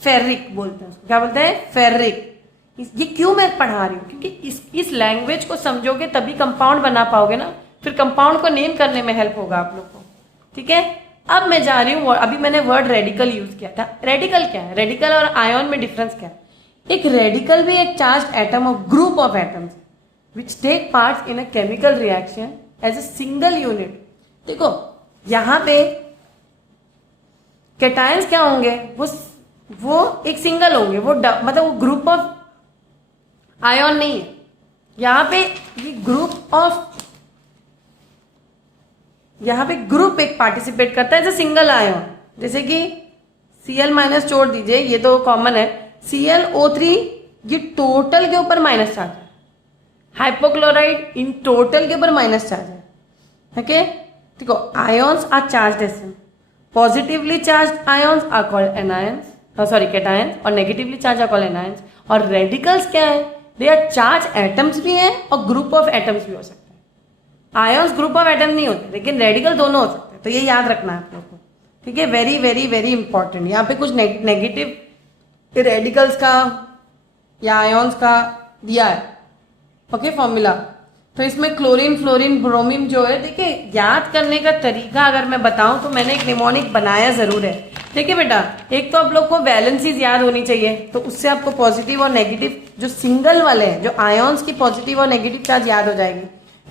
फेरिक बोलते हैं उसको। क्या बोलते हैं? फेरिक। ये क्यों मैं पढ़ा रही हूँ? क्योंकि इस लैंग्वेज को समझोगे तभी कंपाउंड बना पाओगे ना, फिर कंपाउंड को नेम करने में हेल्प होगा आप लोग को। ठीक है, अब मैं जा रही हूँ, अभी मैंने वर्ड रेडिकल यूज किया था। रेडिकल क्या है? रेडिकल और आयन में डिफरेंस क्या है? एक रेडिकल भी एक चार्ज एटम और group of atoms which take part in a chemical reaction as a single unit. देखो यहां पे कैटायंस क्या होंगे, वो एक सिंगल होंगे, वो मतलब वो ग्रुप ऑफ आयन नहीं है। यहां पे ये ग्रुप एक पार्टिसिपेट करता है एज ए सिंगल आयन। जैसे कि Cl- छोड़ दीजिए, ये तो कॉमन है। ClO3 ये टोटल के ऊपर माइनस चार्ज है। हाइपोक्लोराइड इन टोटल के ऊपर माइनस चार्ज है। ओके, देखो ions are charged as positively charged ions are called anions, cations, और negatively charge are called anions. और रेडिकल्स क्या है? दे आर चार्ज एटम्स भी हैं और ग्रुप ऑफ एटम्स भी हो सकते हैं। आयन्स ग्रुप ऑफ एटम नहीं होते, लेकिन रेडिकल दोनों हो सकते हैं। तो ये याद रखना है आप लोग को। ठीक है, वेरी वेरी वेरी इंपॉर्टेंट। यहाँ पे कुछ नेगेटिव रेडिकल्स का या आयन्स का दिया है। Okay, formula. तो इसमें क्लोरीन, फ्लोरीन, ब्रोमीन जो है, देखिए याद करने का तरीका अगर मैं बताऊं तो मैंने एक निमोनिक बनाया जरूर है। देखिए बेटा, एक तो आप लोग को वैलेंसीज याद होनी चाहिए, तो उससे आपको पॉजिटिव और नेगेटिव जो सिंगल वाले हैं, जो आयन्स की पॉजिटिव और नेगेटिव चार्ज याद हो जाएगी।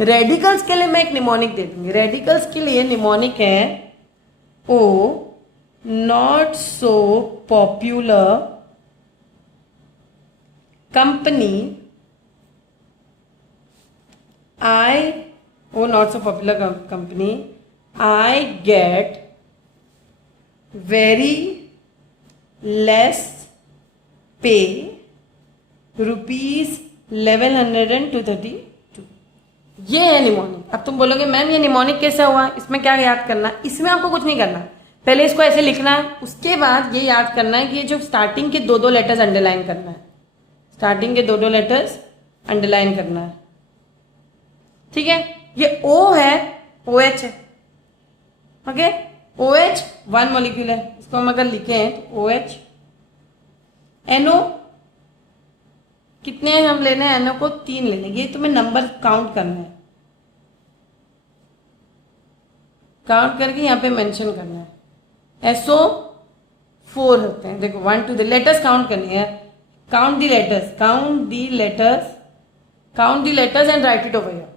रेडिकल्स के लिए मैं एक निमोनिक दे दूंगी। रेडिकल्स के लिए निमोनिक है oh not so popular company not so popular company, I get very less pay, ₹1132। ये है निमोनिक। अब तुम बोलोगे मैम ये निमोनिक कैसा हुआ, इसमें क्या याद करना है? इसमें आपको कुछ नहीं करना, पहले इसको ऐसे लिखना है, उसके बाद ये याद करना है कि ये जो स्टार्टिंग के 2 लेटर्स अंडरलाइन करना है। स्टार्टिंग के 2 लेटर्स अंडरलाइन करना है। ठीक है, ये O है, OH है। ओके, OH 1 मॉलिक्यूल है। इसको हम अगर लिखें तो OH, NO कितने हैं हम लेने हैं? NO को 3 लेने। ये तुम्हें नंबर काउंट करना है, काउंट करके यहाँ पे मेंशन करना है। SO 4 होते हैं। देखो 1 2 लेटर्स काउंट करनी है। Count the letters and right it over here.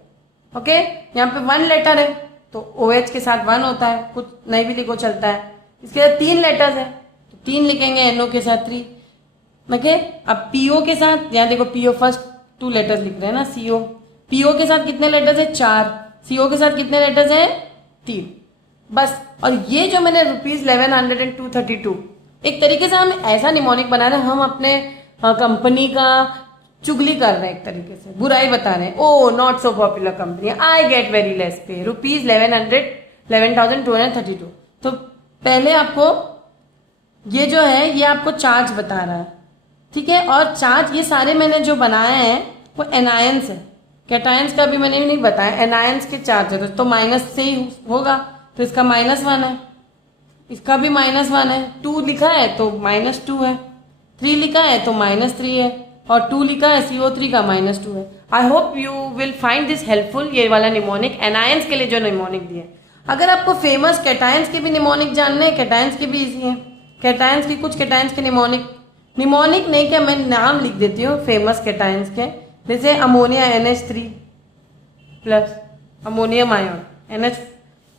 Okay, यहाँ पे 1 लेटर है तो OH के साथ 1 होता है, कुछ नहीं भी लिखो चलता है। इसके बाद 3 लेटर्स है तो 3 लिखेंगे, NO के साथ 3। ओके, अब PO के साथ, यहाँ देखो PO फर्स्ट 2 लेटर्स लिख रहे हैं ना, CO। PO के साथ कितने लेटर्स है? 4। CO के साथ कितने लेटर्स है? 3। बस। और ये जो मैंने ₹1132 एक तरीके से हम ऐसा निमोनिक बना रहे हैं, हम अपने कंपनी का चुगली कर रहे हैं, एक तरीके से बुराई बता रहे हैं। Oh not so popular company, I get very less pay, ₹11,232। तो पहले आपको ये जो है ये आपको चार्ज बता रहा है। ठीक है, और चार्ज ये सारे मैंने जो बनाए हैं वो एनायंस है। कैटायंस का भी मैंने नहीं बताया, एनायंस के चार्ज है तो माइनस से ही होगा। तो इसका -1 है, इसका भी -1 है। 2 लिखा है तो -2 है, 3 लिखा है तो -3 है, और 2 लिखा है CO3 का -2 है। आई hope you will find this helpful, ये वाला निमोनिक एनायंस के लिए जो निमोनिक दिए। अगर आपको फेमस कैटायंस के भी निमोनिक जानने हैं, कैटायंस के भी इजी हैं। कैटायंस की कुछ कैटायंस के निमोनिक निमोनिक नहीं, क्या मैं नाम लिख देती हूँ फेमस कैटायंस के, जैसे ammonia NH3 plus, ammonium ion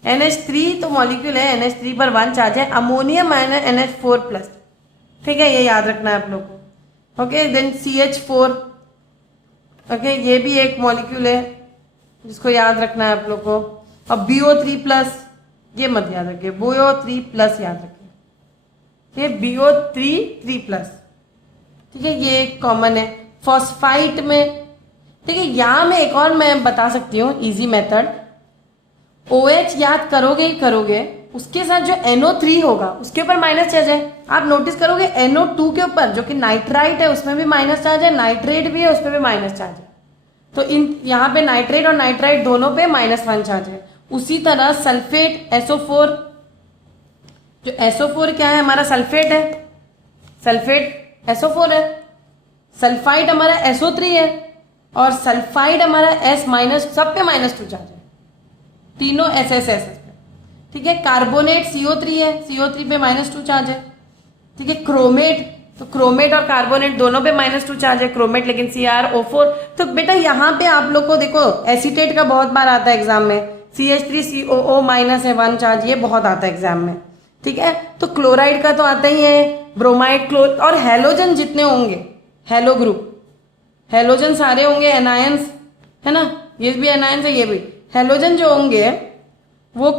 NH3 तो मॉलिक्यूल है, NH3 पर 1 चार्ज है, अमोनियम आयन NH4 प्लस। ठीक है, ये याद रखना है आप लोग को। ओके, देन CH4, ओके, ये भी एक मॉलिक्यूल है जिसको याद रखना है आप लोग को। अब BO3 प्लस, ये मत याद रखिए, BO3 प्लस याद रखिए, ये BO3 प्लस। ठीक है, ये एक कॉमन है। फॉस्फाइट में, ठीक है, यहाँ में एक और मैं बता सकती हूँ इजी मेथड, OH याद करोगे ही करोगे, उसके साथ जो NO3 होगा उसके ऊपर माइनस चार्ज है। आप नोटिस करोगे NO2 के ऊपर जो कि नाइट्राइट है उसमें भी माइनस चार्ज है, नाइट्रेट भी है उसमें भी माइनस चार्ज है। तो इन यहाँ पे नाइट्रेट और नाइट्राइट दोनों पे -1 चार्ज है। उसी तरह सल्फेट SO4, जो SO4 क्या है, हमारा सल्फेट है, सल्फेट SO4 है। सल्फाइड हमारा SO3 है और सल्फाइड हमारा S-, सब पे -2 चार्ज है, तीनों SSS पे। ठीक है, कार्बोनेट CO3 है, CO3 पे -2 चार्ज है। ठीक है, क्रोमेट, तो क्रोमेट और कार्बोनेट दोनों पे -2 चार्ज है, क्रोमेट लेकिन CrO4। तो बेटा यहाँ पे आप लोग को देखो एसीटेट का बहुत बार आता है एग्जाम में, CH3COO- है 1 चार्ज, ये बहुत आता है एग्जाम में। ठीक है, तो क्लोराइड का तो आता ही है, ब्रोमाइड, क्लोर, और हेलोजन जितने होंगे, हेलो ग्रुप, हेलोजन सारे होंगे, एनायंस है ना, ये भी एनायंस है, ये भी हेलोजन जो होंगे वो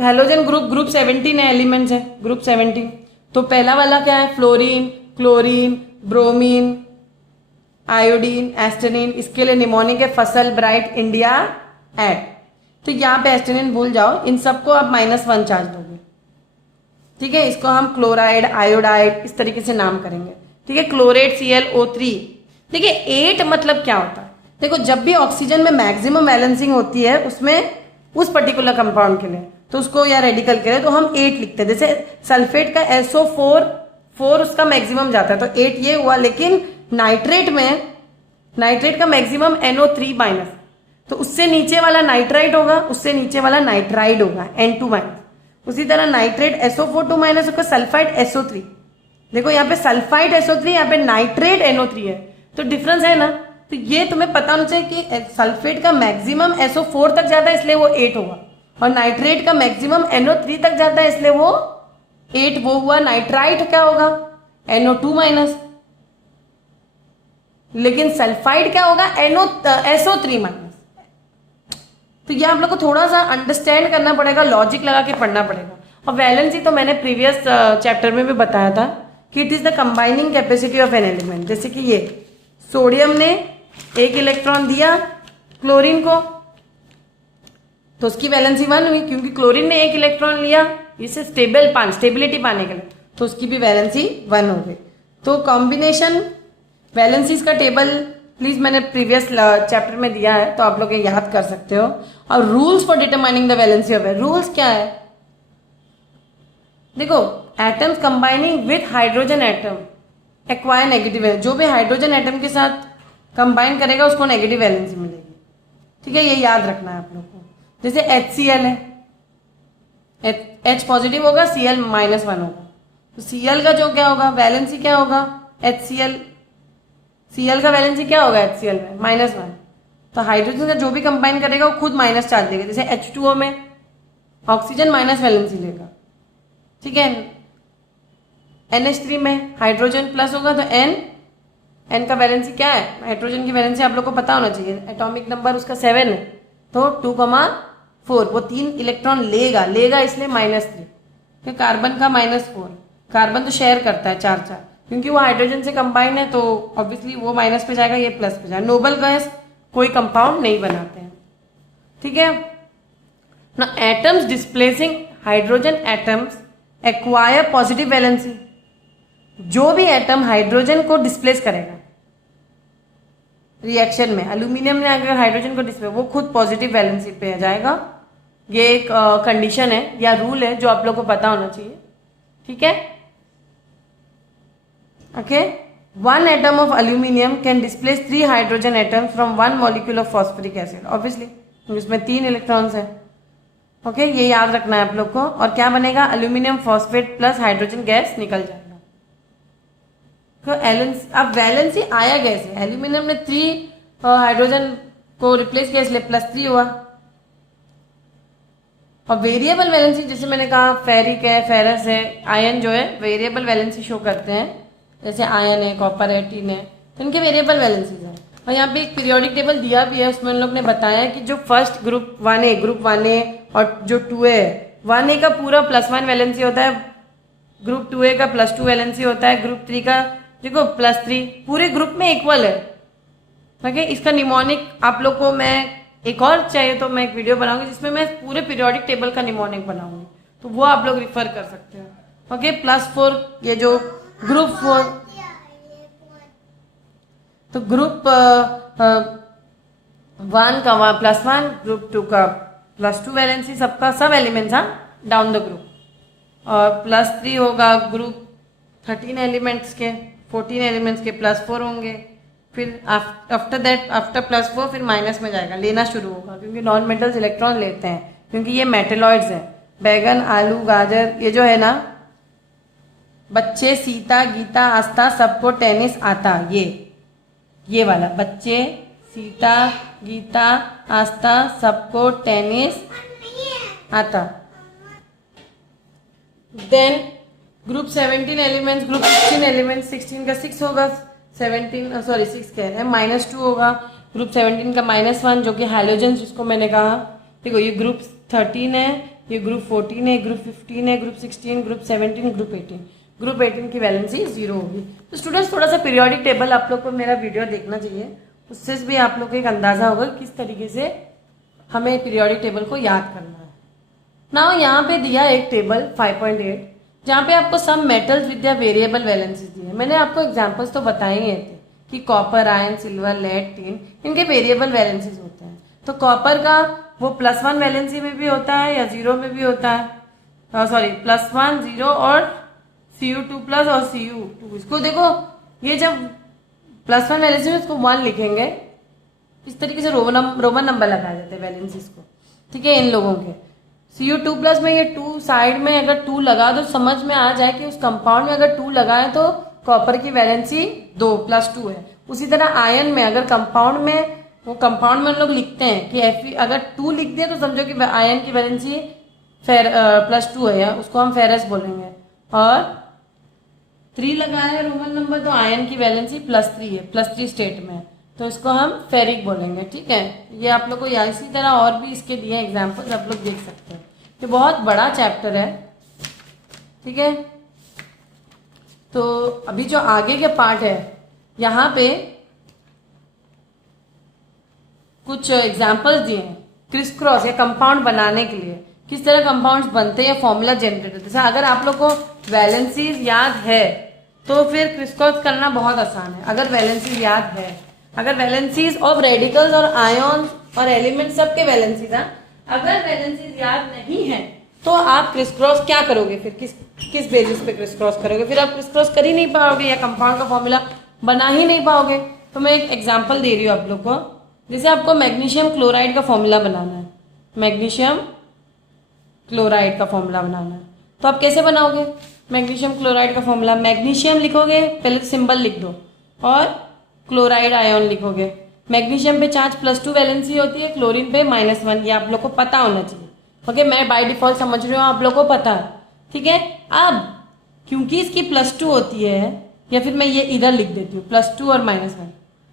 हेलोजन ग्रुप 17 है, एलिमेंट्स है ग्रुप 17। तो पहला वाला क्या है, फ्लोरीन, क्लोरीन, ब्रोमीन, आयोडीन, एस्टेनिन। इसके लिए निमोनिक है फसल, ब्राइट, इंडिया, एड। तो यहाँ पे एस्टेनिन भूल जाओ, इन सबको आप -1 चार्ज दोगे। ठीक है, इसको हम क्लोराइड, आयोडाइड इस तरीके से नाम करेंगे। ठीक है, क्लोरेट ClO3। देखिए 8 मतलब क्या होता है, देखो जब भी ऑक्सीजन में मैक्सिमम बैलेंसिंग होती है उसमें उस पर्टिकुलर कंपाउंड के लिए, तो उसको या रेडिकल के लिए तो हम 8 लिखते हैं। जैसे सल्फेट का SO4 उसका मैक्सिमम जाता है तो 8 ये हुआ, लेकिन नाइट्रेट में, नाइट्रेट का मैक्सिमम NO3-, तो उससे नीचे वाला नाइट्राइट होगा, उससे नीचे वाला नाइट्राइड होगा N2-। उसी तरह नाइट्रेट SO4 होगा, सल्फाइड SO3। देखो यहाँ पे सल्फाइड SO3, यहाँ पे नाइट्रेट NO3 है, तो डिफरेंस है ना। तो ये तुम्हें पता होना चाहिए कि सल्फेट का मैक्सिमम SO4 तक जाता है इसलिए वो 8 होगा, और नाइट्रेट का मैक्सिमम NO3 तक जाता है इसलिए वो 8 वो हुआ। नाइट्राइट क्या होगा, NO2-, लेकिन सल्फाइड क्या होगा, SO3-। तो ये आप लोग को थोड़ा सा अंडरस्टैंड करना पड़ेगा, लॉजिक लगा के पढ़ना पड़ेगा। और वैलेंसी तो मैंने प्रीवियस चैप्टर में भी बताया था कि it is the combining capacity of an element. जैसे कि ये सोडियम ने 1 इलेक्ट्रॉन दिया क्लोरीन को, तो उसकी वैलेंसी 1 हुई, क्योंकि क्लोरीन ने 1 इलेक्ट्रॉन लिया इसे स्टेबिलिटी पाने के लिए, तो उसकी भी वैलेंसी 1 हो गई। तो कॉम्बिनेशन वैलेंसीज का टेबल प्लीज मैंने प्रीवियस चैप्टर में दिया है, तो आप लोग ये याद कर सकते हो। और rules for determining the valency of rules क्या है, देखो atoms combining with hydrogen atom acquire negative है, जो भी हाइड्रोजन एटम के साथ कंबाइन करेगा उसको नेगेटिव वैलेंसी मिलेगी। ठीक है, ये याद रखना है आप लोग को। जैसे HCl है, H पॉजिटिव होगा, Cl -1 होगा, तो Cl का जो क्या होगा वैलेंसी क्या होगा, Cl का वैलेंसी क्या होगा HCl में -1। तो हाइड्रोजन का जो भी कंबाइन करेगा वो खुद माइनस चार्ज देगा। जैसे H2O में ऑक्सीजन माइनस वैलेंसी लेगा, ठीक है। NH3 में हाइड्रोजन प्लस होगा तो N का वैलेंसी क्या है, हाइड्रोजन की वैलेंसी आप लोग को पता होना चाहिए, एटॉमिक नंबर उसका 7 है, तो 2,4 वो 3 इलेक्ट्रॉन लेगा इसलिए -3। कार्बन का -4, कार्बन तो शेयर करता है 4-4, क्योंकि वो हाइड्रोजन से कंबाइन है तो ऑब्वियसली वो माइनस पे जाएगा, ये प्लस पे जाएगा। नोबल गैस कोई कंपाउंड नहीं बनाते हैं, ठीक है ना। Atoms displacing hydrogen atoms acquire positive valency. जो भी एटम हाइड्रोजन को डिस्प्लेस करेगा रिएक्शन में, एल्यूमिनियम ने अगर हाइड्रोजन को डिस्प्लेस, वो खुद पॉजिटिव वैलेंसी पे आ जाएगा। ये एक कंडीशन है या रूल है जो आप लोग को पता होना चाहिए, ठीक है। Okay, 1 atom of aluminium can displace 3 hydrogen atoms from 1 molecule of phosphoric acid, obviously इसमें 3 इलेक्ट्रॉन्स है। ओके, ये याद रखना है आप लोग को। और क्या बनेगा, aluminium phosphate plus hydrogen gas निकल जाएगा। अब वैलेंसी आया कैसे, एल्यूमिनियम ने 3 हाइड्रोजन को रिप्लेस किया इसलिए +3 हुआ। और वेरिएबल वैलेंसी जैसे मैंने कहा फेरिक है, फेरस है, आयन जो है वेरिएबल वैलेंसी शो करते हैं, जैसे आयन है, कॉपर है, टिन है, तो इनके वेरिएबल वैलेंसीज हैं। और यहाँ पे एक पीरियोडिक टेबल दिया भी है, उसमें उन लोग ने बताया कि जो फर्स्ट ग्रुप 1A और जो 2A है, 1A का पूरा +1 वैलेंसी होता है, ग्रुप 2A का +2 वैलेंसी होता है, ग्रुप 3 का देखो +3, पूरे ग्रुप में इक्वल है। ओके, इसका निमोनिक आप लोग को मैं एक और चाहिए तो मैं एक वीडियो बनाऊंगी जिसमें मैं पूरे पीरियोडिक टेबल का निमोनिक बनाऊंगी, तो वो आप लोग रिफर कर सकते हो। ओके, +4 ये जो ग्रुप 4, तो ग्रुप 1 का +1, ग्रुप 2 का +2 वैलेंसी, सबका सब एलिमेंट्स डाउन द ग्रुप। और +3 होगा ग्रुप 13 एलिमेंट्स के, 14 एलिमेंट्स के +4 होंगे। फिर आफ्टर दैट, आफ्टर +4 फिर माइनस में जाएगा, लेना शुरू होगा, क्योंकि नॉन मेटल्स इलेक्ट्रॉन लेते हैं, क्योंकि ये मेटेलॉइड्स हैं। बैगन, आलू, गाजर, ये जो है ना, बच्चे, सीता, गीता, आस्था, सबको टेनिस आता, ये वाला, बच्चे, सीता, गीता, आस्था, सबको टेनिस आता। Then group 17 elements, group 16 elements, 16 का 6 होगा, 6 कह रहे हैं, -2 होगा, ग्रुप 17 का -1 जो कि हैलोजन जिसको मैंने कहा। देखो ये ग्रुप 13 है, ये ग्रुप 14 है, ग्रुप 15 है, ग्रुप 16, ग्रुप 17, ग्रुप 18। ग्रुप 18 की वैलेंसी 0 होगी। तो स्टूडेंट्स थोड़ा सा पीरियोडिक टेबल आप लोग को मेरा वीडियो देखना चाहिए, उससे भी आप लोग को एक अंदाजा होगा किस तरीके से हमें पीरियोडिक टेबल को याद करना है। ना यहाँ पे दिया एक टेबल 5.8 जहाँ पे आपको सब metals with their variable valencies दिए। मैंने आपको एग्जांपल्स तो बताए ही थे कि copper, iron, silver, lead, tin, इनके वेरिएबल वैलेंसीज होते हैं। तो कॉपर का वो +1 वैलेंसी में भी होता है या 0 में भी होता है, सॉरी +1, 0 और Cu2+ और Cu2। इसको देखो, ये जब +1 वैलेंसी में इसको 1 लिखेंगे, इस तरीके से रोमन नंबर लगाए जाते हैं वैलेंसीज को, ठीक है। इन लोगों के Cu2+ में ये 2 साइड में अगर 2 लगा दो, समझ में आ जाए कि उस कंपाउंड में अगर 2 लगाए तो कॉपर की वैलेंसी 2 +2 है। उसी तरह आयन में अगर कंपाउंड में, वो कंपाउंड में हम लोग लिखते हैं कि Fe अगर 2 लिख दिया तो समझो कि आयन की वैलेंसी +2 है, या उसको हम फेरस बोलेंगे। और 3 लगाया है रोमन नंबर तो आयन की वैलेंसी +3 है, +3 स्टेट में, तो इसको हम फेरिक बोलेंगे, ठीक है। ये आप लोग को या इसी तरह और भी इसके दिए एग्जाम्पल्स आप लोग देख सकते हैं। ये बहुत बड़ा चैप्टर है, ठीक है। तो अभी जो आगे के पार्ट है, यहाँ पे कुछ एग्जाम्पल्स दिए हैं क्रिस क्रॉस या कंपाउंड बनाने के लिए, किस तरह कंपाउंड्स बनते हैं, फॉर्मूला जनरेट होते हैं। जैसे अगर आप लोग को वैलेंसीज याद है तो फिर क्रिस क्रॉस करना बहुत आसान है। अगर वैलेंसीज याद है, अगर वैलेंसीज ऑफ रेडिकल्स और आयन और एलिमेंट सबके वैलेंसीज हैं, अगर वैलेंसीज याद नहीं है तो आप क्रिस क्रॉस क्या करोगे, फिर किस बेसिस पे क्रिस क्रॉस करोगे, फिर आप क्रिस क्रॉस कर ही नहीं पाओगे या कंपाउंड का फॉर्मूला बना ही नहीं पाओगे। तो मैं एक एग्जांपल दे रही हूँ आप लोग को, जैसे आपको मैग्नीशियम क्लोराइड का फॉर्मूला बनाना है, मैग्नीशियम क्लोराइड का फॉर्मूला बनाना है, तो आप कैसे बनाओगे मैग्नीशियम क्लोराइड का फॉर्मूला? मैग्नीशियम लिखोगे, पहले सिंबल लिख दो, और क्लोराइड आयन लिखोगे। मैग्नीशियम पे चार्ज +2 वैलेंसी होती है, क्लोरीन पे -1, ये आप लोग को पता होना चाहिए। ओके, मैं बाय डिफॉल्ट समझ रही हूँ, आप लोग को पता है, ठीक है। अब क्योंकि इसकी +2 होती है, या फिर मैं ये इधर लिख देती हूँ +2 और -1,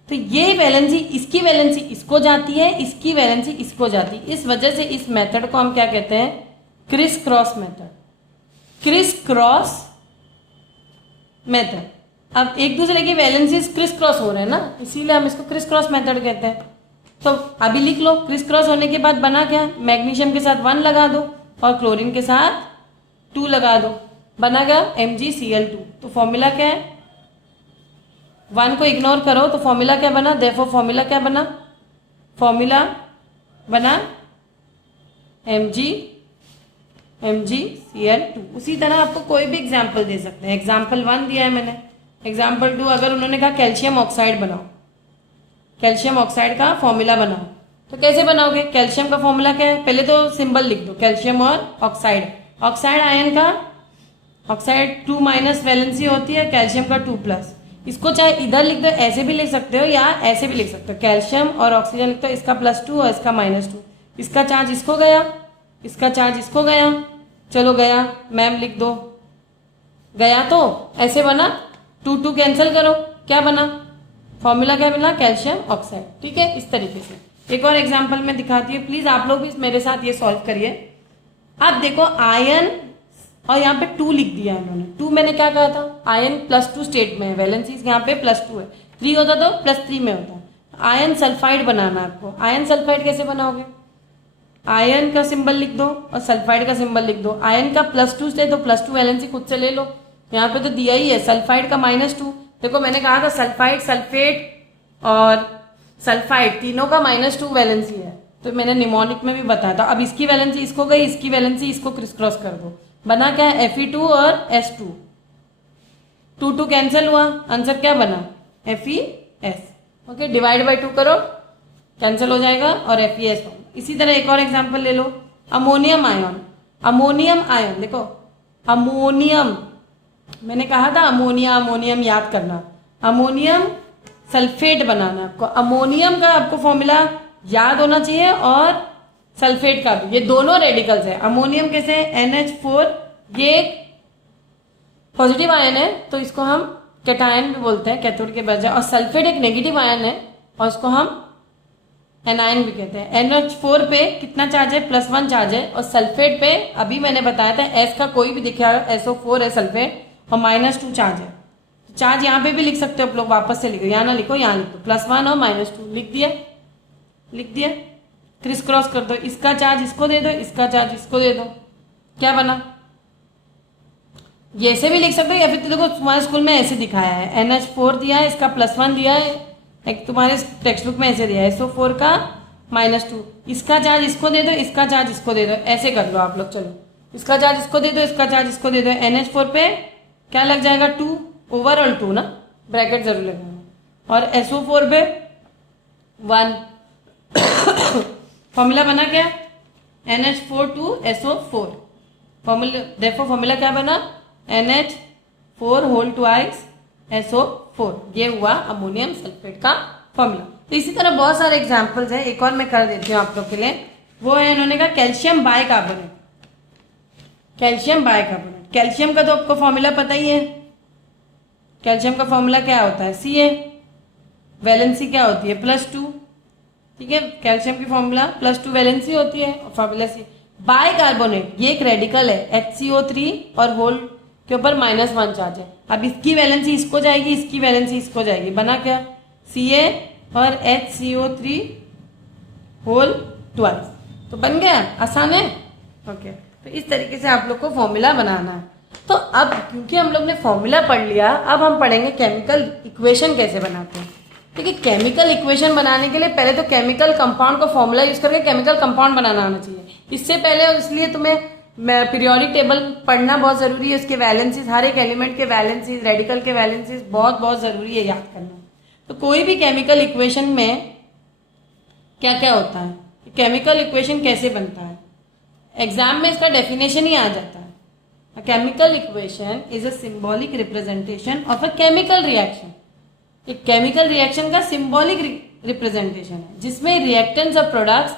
तो ये वैलेंसी, इसकी वैलेंसी इसको जाती है, इसकी वैलेंसी इसको जाती है। इस वजह से इस मेथड को हम क्या कहते हैं? Criss cross method. Criss cross method. अब एक दूसरे की वैलेंसीज क्रिस क्रॉस हो रहे हैं ना, इसीलिए हम इसको क्रिस क्रॉस मेथड कहते हैं। तो अभी लिख लो, क्रिस क्रॉस होने के बाद बना क्या? मैग्नीशियम के साथ 1 लगा दो और क्लोरीन के साथ 2 लगा दो, बना गया MgCl2। तो फॉर्मूला क्या है? 1 को इग्नोर करो तो फॉर्मूला क्या बना? देयरफॉर फॉर्मूला क्या बना? फॉर्मूला बना MgCl2। उसी तरह आपको कोई भी एग्जाम्पल दे सकते हैं। एग्जाम्पल 1 दिया है मैंने, एग्जाम्पल 2 अगर उन्होंने कहा कैल्शियम ऑक्साइड बनाओ, कैल्शियम ऑक्साइड का फॉर्मूला बनाओ, तो कैसे बनाओगे? कैल्शियम का फॉर्मूला क्या है? पहले तो सिंबल लिख दो, कैल्शियम और ऑक्साइड। ऑक्साइड आयन का, ऑक्साइड 2- वैलेंसी होती है, कैल्शियम का 2+। इसको चाहे इधर लिख दो, ऐसे भी लिख सकते हो या ऐसे भी लिख सकते हो। कैल्शियम और ऑक्सीजन लिखते हो, इसका +2 और इसका -2। इसका चार्ज इसको गया, इसका चार्ज इसको गया, चलो गया, मैम लिख दो, गया। तो ऐसे बना, 2 2 कैंसिल करो, क्या बना, फॉर्मूला क्या मिला, कैल्शियम ऑक्साइड। ठीक है, इस तरीके से। एक और एग्जांपल में दिखाती हूँ, प्लीज आप लोग भी मेरे साथ ये सॉल्व करिए। अब देखो आयन, और यहाँ पे 2 लिख दिया इन्होंने। 2 मैंने क्या कहा था, आयन +2 स्टेट में है, वैलेंसी यहाँ पे +2 है, 3 होता तो +3 में होता। आयन सल्फाइड बनाना है आपको। आयन सल्फाइड कैसे बनाओगे, आयन का सिंबल लिख दो और सल्फाइड का सिंबल लिख दो। आयन का +2 से तो +2 वैलेंसी खुद से ले लो, यहाँ पे तो दिया ही है। सल्फाइड का -2, देखो मैंने कहा था सल्फाइड, सल्फेट और सल्फाइड तीनों का -2 वैलेंसी है, तो मैंने निमोनिक में भी बताया था। अब इसकी वैलेंसी इसको गई, इसकी वैलेंसी इसको क्रिस क्रॉस कर दो, बना क्या है, Fe2 और S2। 2 2 कैंसिल हुआ, आंसर क्या बना, FeS। ओके, डिवाइड बाय 2 करो, कैंसिल हो जाएगा और FeS। इसी तरह एक और एग्जांपल ले लो, अमोनियम आयन। अमोनियम आयन देखो, अमोनियम, मैंने कहा था अमोनिया, अमोनियम याद करना, अमोनियम सल्फेट बनाना आपको। अमोनियम का आपको फॉर्मूला याद होना चाहिए और सल्फेट का भी, ये दोनों रेडिकल्स है। अमोनियम कैसे है, NH4, ये एक पॉजिटिव आयन है तो इसको हम कैटायन भी बोलते हैं, कैथोड के बजाय। और सल्फेट एक नेगेटिव आयन है और इसको हम एनायन भी कहते हैं। NH4 पे कितना चार्ज है, +1 चार्ज है, और सल्फेट पे अभी मैंने बताया था S का कोई भी दिखा, SO4 है सल्फेट, और -2 चार्ज है। चार्ज यहाँ पे भी लिख सकते हो आप लोग, वापस से लिखो, यहाँ ना लिखो, यहाँ लिखो, +1 और -2 लिख दिया, लिख दिया, क्रिस क्रॉस कर दो, इसका चार्ज इसको दे दो, इसका चार्ज इसको दे दो, क्या बना। ये ऐसे भी लिख सकते हो, या फिर तो देखो तुम्हारे स्कूल में ऐसे दिखाया है, NH4 दिया है, इसका +1 दिया है, एक तुम्हारे टेक्स्ट बुक में ऐसे दिया है, SO4 का -2, इसका चार्ज इसको दे दो, इसका चार्ज इसको दे दो, ऐसे कर लो आप लोग। चलो, इसका चार्ज इसको दे दो, इसका चार्ज इसको दे दो। NH4 पे क्या लग जाएगा, 2, ओवरऑल 2 ना, ब्रैकेट जरूर लगेगा, और SO4 पे 1। फॉर्मूला बना क्या, NH4 to SO4। फॉर्मूला देखो, फॉर्मूला क्या बना, NH4 होल ट्वाइस SO4। ये हुआ अमोनियम सल्फेट का फॉर्मूला। तो इसी तरह बहुत सारे एग्जांपल्स हैं, एक और मैं कर देती हूँ आप लोग के लिए। वो है, इन्होंने कहा calcium bicarbonate. Calcium bicarbonate, calcium का तो आपको फॉर्मूला पता ही है। कैल्शियम का फॉर्मूला क्या होता है, Ca, वैलेंसी क्या होती है, +2। ठीक है, कैल्शियम की फॉर्मूला +2 वैलेंसी होती है और फॉर्मूला C। बाइकार्बोनेट, ये एक रेडिकल है, HCO3 और होल के ऊपर -1 चार्ज है। अब इसकी वैलेंसी इसको जाएगी, इसकी वैलेंसी इसको जाएगी, बना क्या, Ca और HCO3 होल ट्वाइस। तो बन गया, आसान है। ओके, तो इस तरीके से आप लोग को फॉर्मूला बनाना है। तो अब क्योंकि हम लोग ने फॉर्मूला पढ़ लिया, अब हम पढ़ेंगे केमिकल इक्वेशन कैसे बनाते हैं। ठीक है, केमिकल इक्वेशन बनाने के लिए पहले तो केमिकल कंपाउंड का फॉर्मूला यूज करके केमिकल कंपाउंड बनाना आना चाहिए। इससे पहले, और इसलिए तुम्हें पीरियोडिक टेबल पढ़ना बहुत जरूरी है, उसके वैलेंसीज, हर एक एलिमेंट के वैलेंसीज, रेडिकल के वैलेंसीज बहुत बहुत जरूरी है याद करना। तो कोई भी केमिकल इक्वेशन में क्या क्या होता है, केमिकल इक्वेशन कैसे बनता है, एग्जाम में इसका डेफिनेशन ही आ जाता है। A chemical equation is a symbolic representation of a chemical reaction। एक केमिकल रिएक्शन का सिंबॉलिक रिप्रेजेंटेशन है, जिसमें रिएक्टेंट्स और प्रोडक्ट्स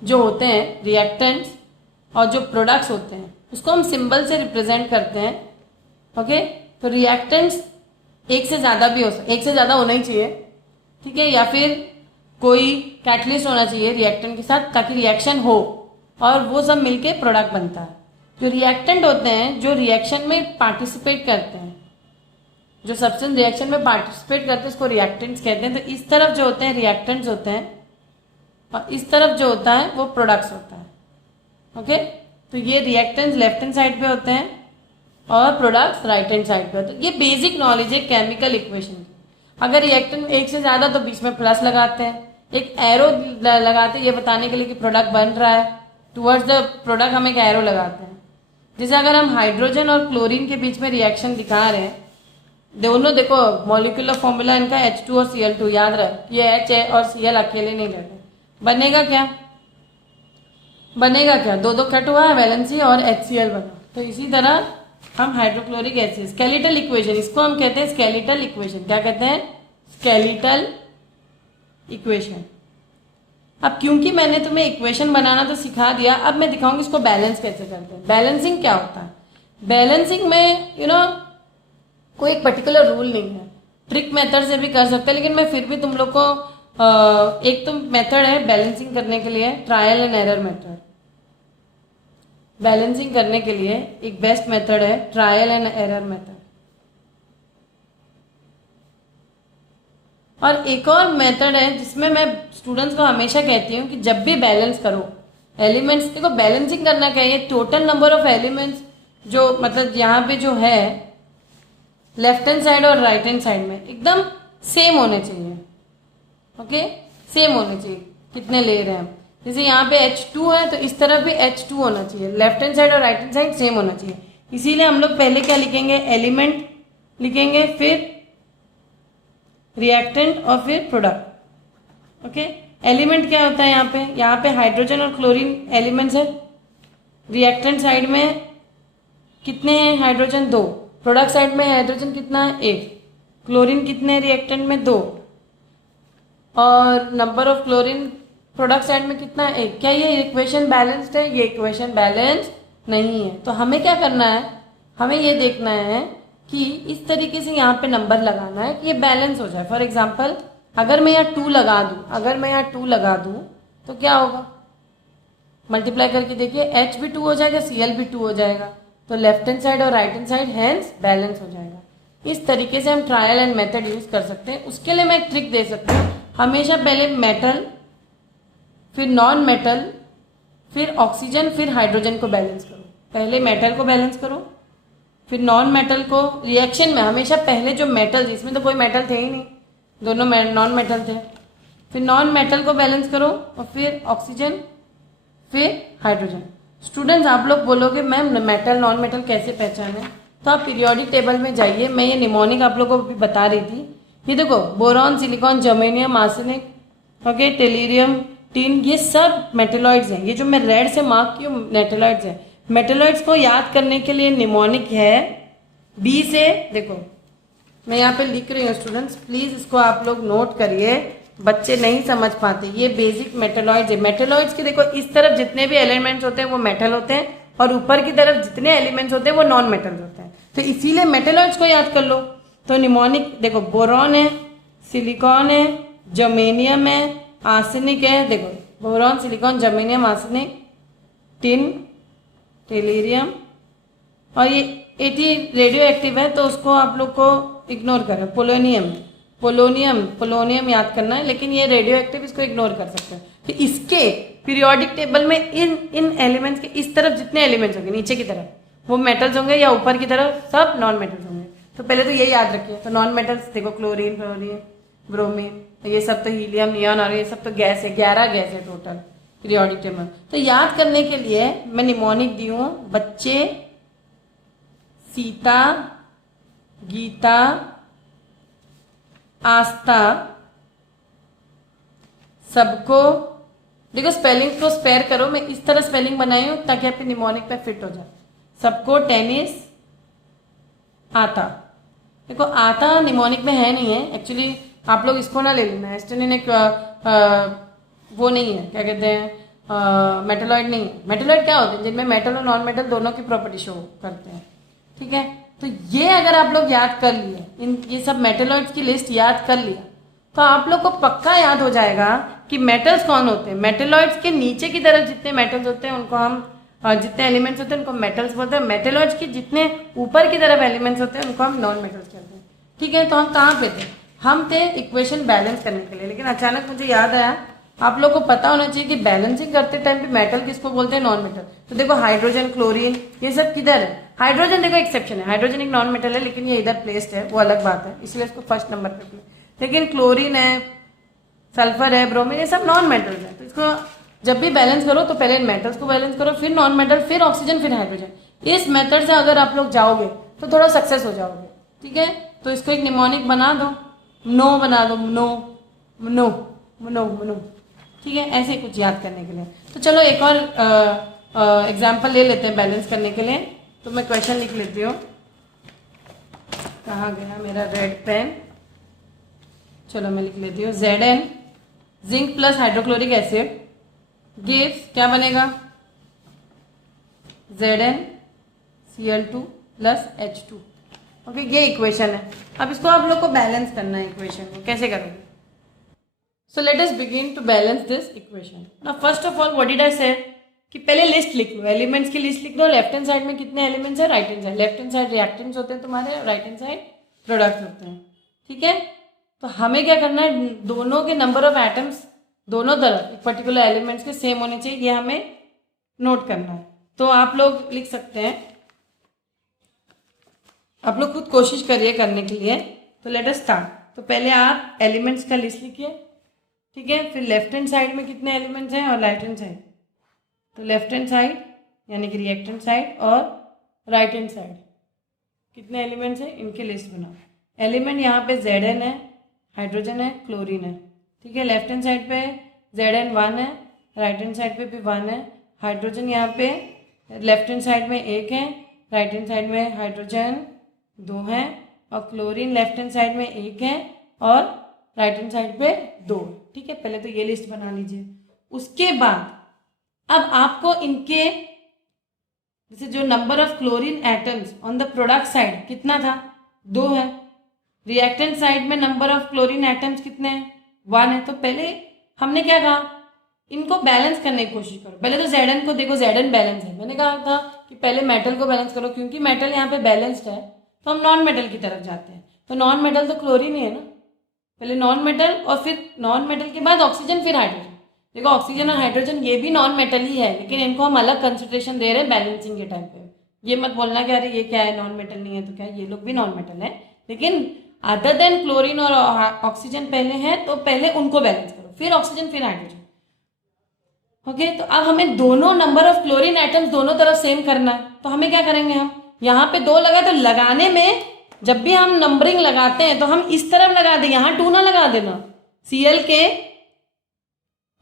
जो होते हैं, रिएक्टेंट्स और जो प्रोडक्ट्स होते हैं, उसको हम सिंबल से रिप्रेजेंट करते हैं। ओके, तो रिएक्टेंट्स एक से ज़्यादा भी एक से ज़्यादा होना ही चाहिए, ठीक है, या फिर कोई कैटलिस्ट होना चाहिए रिएक्टेंट के साथ, ताकि रिएक्शन हो और वो सब मिलके प्रोडक्ट बनता है। जो रिएक्टेंट होते हैं, जो रिएक्शन में पार्टिसिपेट करते हैं, जो सब्सटेंस रिएक्शन में पार्टिसिपेट करते हैं, उसको रिएक्टेंट्स कहते हैं। तो इस तरफ जो होते हैं रिएक्टेंट्स होते हैं, और इस तरफ जो होता है वो प्रोडक्ट्स होता है। ओके, तो ये रिएक्टेंट्स लेफ्ट हैंड साइड पे होते हैं और प्रोडक्ट्स राइट हैंड साइड पे होते हैं। ये बेसिक नॉलेज है केमिकल इक्वेशन की। अगर रिएक्टेंट एक से ज़्यादा तो बीच में प्लस लगाते हैं, एक एरो लगाते हैं ये बताने के लिए कि प्रोडक्ट बन रहा है, टुवर्ड्स द प्रोडक्ट हम एक एरो लगाते हैं। जैसे अगर हम हाइड्रोजन और क्लोरीन के बीच में रिएक्शन दिखा रहे हैं, दोनों देखो मॉलिक्यूलर फॉर्मूला इनका H2 और Cl2, याद रहे ये H है और Cl अकेले नहीं रहते। बनेगा क्या, बनेगा क्या, दो दो कट हुआ है वैलेंसी और HCl बना। तो इसी तरह हम हाइड्रोक्लोरिक एसिड, स्केलेटल इक्वेशन, इसको हम कहते हैं स्केलेटल इक्वेशन। क्या कहते हैं? Skeletal equation. अब क्योंकि मैंने तुम्हें इक्वेशन बनाना तो सिखा दिया, अब मैं दिखाऊंगी इसको बैलेंस कैसे करते हैं। बैलेंसिंग क्या होता है? बैलेंसिंग में कोई एक पर्टिकुलर रूल नहीं है, ट्रिक मेथड से भी कर सकते हैं, लेकिन मैं फिर भी तुम लोग को एक तो मेथड है बैलेंसिंग करने के लिए, trial and error method. Balancing करने के लिए एक बेस्ट मेथड है ट्रायल एंड एरर मेथड। और एक और मेथड है जिसमें मैं स्टूडेंट्स को हमेशा कहती हूँ कि जब भी बैलेंस करो एलिमेंट्स, देखो बैलेंसिंग करना क्या है, टोटल नंबर ऑफ एलिमेंट्स जो मतलब यहाँ पे जो है लेफ्ट हैंड साइड और राइट हैंड साइड में एकदम सेम होने चाहिए। ओके, सेम होने चाहिए कितने ले रहे हैं हम। जैसे यहाँ पे H2 है तो इस तरफ भी H2 होना चाहिए, लेफ्ट हैंड साइड और राइट हैंड साइड सेम होना चाहिए। इसीलिए हम लोग पहले क्या लिखेंगे? एलिमेंट लिखेंगे, फिर रिएक्टेंट और फिर प्रोडक्ट। ओके, एलिमेंट क्या होता है? यहाँ पे हाइड्रोजन और क्लोरीन एलिमेंट्स है। रिएक्टेंट साइड में कितने हैं? हाइड्रोजन 2। प्रोडक्ट साइड में हाइड्रोजन कितना है? 1। क्लोरीन कितने हैं रिएक्टेंट में? 2। और number of chlorine product side में कितना है? 1। क्या ये इक्वेशन बैलेंस्ड है? ये इक्वेशन बैलेंस नहीं है। तो हमें क्या करना है? हमें ये देखना है कि इस तरीके से यहाँ पे नंबर लगाना है कि ये बैलेंस हो जाए। फॉर एग्जाम्पल अगर मैं यहाँ 2 लगा दूँ, तो क्या होगा? मल्टीप्लाई करके देखिए, H भी 2 हो जाएगा, Cl भी 2 हो जाएगा, तो लेफ्ट हैंड साइड और right hand side hence balance हो जाएगा। इस तरीके से हम ट्रायल एंड मेथड यूज कर सकते हैं। उसके लिए मैं एक ट्रिक दे सकती हूँ, हमेशा पहले मेटल, फिर नॉन मेटल, फिर ऑक्सीजन, फिर हाइड्रोजन को बैलेंस करो। पहले मेटल को बैलेंस करो, फिर नॉन मेटल को। रिएक्शन में हमेशा पहले जो मेटल, जिसमें तो कोई मेटल थे ही नहीं, दोनों नॉन मेटल थे, फिर नॉन मेटल को बैलेंस करो और फिर ऑक्सीजन, फिर हाइड्रोजन। स्टूडेंट्स आप लोग बोलोगे मैम मेटल नॉन मेटल कैसे पहचाने? तो आप पीरियोडिक टेबल में जाइए, मैं ये निमोनिक आप लोगों को भी बता रही थी। ये देखो, boron, silicon, germanium, arsenic, okay, tellurium, tin, ये सब मेटेलॉइड्स हैं। ये जो मैं रेड से मार्क की हूँ मेटेलॉइड्स हैं। मेटेलॉइड्स को याद करने के लिए निमोनिक है बी से, देखो मैं यहाँ पे लिख रही हूँ स्टूडेंट्स, प्लीज इसको आप लोग नोट करिए, बच्चे नहीं समझ पाते। ये बेसिक मेटेलॉइड्स है। मेटेलॉइड्स के देखो इस तरफ जितने भी एलिमेंट्स होते हैं वो मेटल होते हैं, और ऊपर की तरफ जितने एलिमेंट्स होते हैं वो नॉन मेटल होते हैं। तो इसीलिए मेटेलॉइड्स को याद कर लो। तो निमोनिक देखो, बोरॉन है, सिलिकॉन है, जर्मेनियम है, आर्सेनिक है। देखो boron, silicon, germanium, arsenic, tin, tellurium, और ये 80 रेडियो एक्टिव है तो उसको आप लोग को इग्नोर करें। पोलोनियम, पोलोनियम याद करना है, लेकिन ये रेडियो एक्टिव, इसको इग्नोर कर सकते हैं। तो इसके पीरियोडिक टेबल में इन एलिमेंट्स के इस तरफ जितने एलिमेंट्स होंगे, नीचे की तरफ वो मेटल्स होंगे, या ऊपर की तरफ सब नॉन मेटल्स होंगे। तो पहले तो ये याद रखिए। तो नॉन मेटल्स देखो, क्लोरीन, ब्रोमीन, ये सब तो हीलियम, नियॉन, और ये सब तो गैस है। 11 गैस है टोटल पीरियोडिक टेबल। तो याद करने के लिए मैं निमोनिक दी हूँ। बच्चे सीता, गीता, आस्था, सबको देखो स्पेलिंग को स्पेयर करो, मैं इस तरह स्पेलिंग बनाई हूँ ताकि आपके निमोनिक पे फिट हो जाए। सबको, टेनिस, आता। देखो आता निमोनिक में है नहीं है एक्चुअली, आप लोग इसको ना ले लेना, एस्टेनिन एक वो नहीं है, क्या कहते हैं, मेटलॉइड नहीं है। मेटलॉइड क्या होते हैं? जिनमें मेटल और नॉन मेटल दोनों की प्रॉपर्टी शो करते हैं। ठीक है, तो ये अगर आप लोग याद कर लिए, ये सब मेटलॉइड्स की लिस्ट याद कर लिया, तो आप लोग को पक्का याद हो जाएगा कि मेटल्स कौन होते हैं। मेटलॉइड्स के नीचे की तरफ जितने मेटल्स होते हैं उनको हम, जितने एलिमेंट्स होते हैं उनको मेटल्स बोलते हैं। मेटलॉइड्स के जितने ऊपर की तरफ एलिमेंट्स होते हैं उनको हम नॉन मेटल्स कहते हैं। ठीक है, तो हम कहाँ पे थे? हम थे इक्वेशन बैलेंस करने के लिए, लेकिन अचानक मुझे याद आया आप लोग को पता होना चाहिए कि बैलेंसिंग करते टाइम पे मेटल किसको बोलते हैं? Non metal. तो देखो हाइड्रोजन, क्लोरीन, ये सब किधर है? हाइड्रोजन देखो एक्सेप्शन है, हाइड्रोजन एक नॉन मेटल है, लेकिन ये इधर प्लेस्ड है, वो अलग बात है, इसलिए इसको फर्स्ट नंबर पे प्लेस। लेकिन क्लोरीन है, सल्फर है, ब्रोमीन, ये सब नॉन मेटल्स है। तो इसको जब भी बैलेंस करो तो पहले इन मेटल्स को बैलेंस करो, फिर नॉन मेटल, फिर ऑक्सीजन, फिर हाइड्रोजन। इस मेथड से अगर आप लोग जाओगे तो थोड़ा सक्सेस हो जाओगे। ठीक है, तो इसको एक निमोनिक बना दो, नो बना दो, नो नो नो नो। ठीक है, ऐसे कुछ याद करने के लिए। तो चलो एक और एग्जाम्पल ले लेते हैं बैलेंस करने के लिए। तो मैं क्वेश्चन लिख लेती हूँ। कहाँ गया मेरा रेड पेन? चलो मैं लिख लेती हूँ। Zn zinc plus hydrochloric acid gives, क्या बनेगा? ZnCl2 plus H2। ओके, ये इक्वेशन है। अब इसको आप लोग को बैलेंस करना है इक्वेशन को। कैसे करोगे? So let us begin to balance this equation. Now first of all what did I say कि पहले लिस्ट लिख लो, एलिमेंट्स की लिस्ट लिख दो। लेफ्ट हैंड साइड में कितने एलिमेंट्स है, right hand side. Left hand side reactants होते हैं तुम्हारे, राइट हैंड साइड प्रोडक्ट्स होते हैं। ठीक है, तो हमें क्या करना है, दोनों के नंबर ऑफ एटम्स दोनों तरफ एक पर्टिकुलर एलिमेंट्स के सेम होने चाहिए, ये हमें नोट करना है। तो आप लोग लिख सकते हैं, आप लोग खुद कोशिश करिए करने के लिए। तो लेट अस स्टार्ट। तो पहले आप एलिमेंट्स का लिस्ट लिखिए, ठीक है। फिर लेफ्ट हैंड साइड में कितने एलिमेंट्स हैं और राइट हैंड साइड। तो लेफ्ट हैंड साइड यानी कि रिएक्टेंट साइड और राइट हैंड साइड कितने एलिमेंट्स हैं, इनके लिस्ट बनाओ। एलिमेंट यहाँ पे Zn है, हाइड्रोजन है, क्लोरीन है, ठीक है। लेफ्ट हैंड साइड पे Zn 1 है, राइट हैंड साइड पे भी 1 है। हाइड्रोजन यहाँ पे लेफ्ट हैंड साइड में 1 है, राइट हैंड साइड में हाइड्रोजन 2 है, और क्लोरीन लेफ्ट हैंड साइड में 1 है और राइट हैंड साइड पे 2। ठीक है, पहले तो ये लिस्ट बना लीजिए। उसके बाद अब आपको इनके जैसे जो number of chlorine atoms on the product side कितना था, 2 है। रिएक्टेंट साइड में नंबर ऑफ क्लोरीन एटम्स कितने हैं, 1 है। तो पहले हमने क्या कहा, इनको बैलेंस करने की कोशिश करो। पहले तो Zn को देखो, Zn बैलेंस है। मैंने कहा था कि पहले मेटल को बैलेंस करो, क्योंकि मेटल यहाँ पे बैलेंस्ड है तो हम नॉन मेटल की तरफ जाते हैं। तो नॉन मेटल तो क्लोरीन ही है ना, पहले नॉन मेटल और फिर नॉन मेटल के बाद ऑक्सीजन फिर हाइड्रोजन। देखो ऑक्सीजन और हाइड्रोजन ये भी नॉन मेटल ही है, लेकिन इनको हम अलग कंसंट्रेशन दे रहे हैं बैलेंसिंग के टाइम पे। ये मत बोलना कि अरे ये क्या है, नॉन मेटल नहीं है तो क्या है, ये लोग भी नॉन मेटल है, लेकिन अदर देन क्लोरीन और ऑक्सीजन पहले है तो पहले उनको बैलेंस करो, फिर ऑक्सीजन फिर हाइड्रोजन। ओके, तो अब हमें दोनों नंबर ऑफ क्लोरीन एटम्स दोनों तरफ सेम करना है। तो हमें क्या करेंगे, हम यहाँ पे 2 लगा, तो लगाने में जब भी हम नंबरिंग लगाते हैं तो हम इस तरफ लगा दें, यहाँ 2 ना लगा देना, Cl के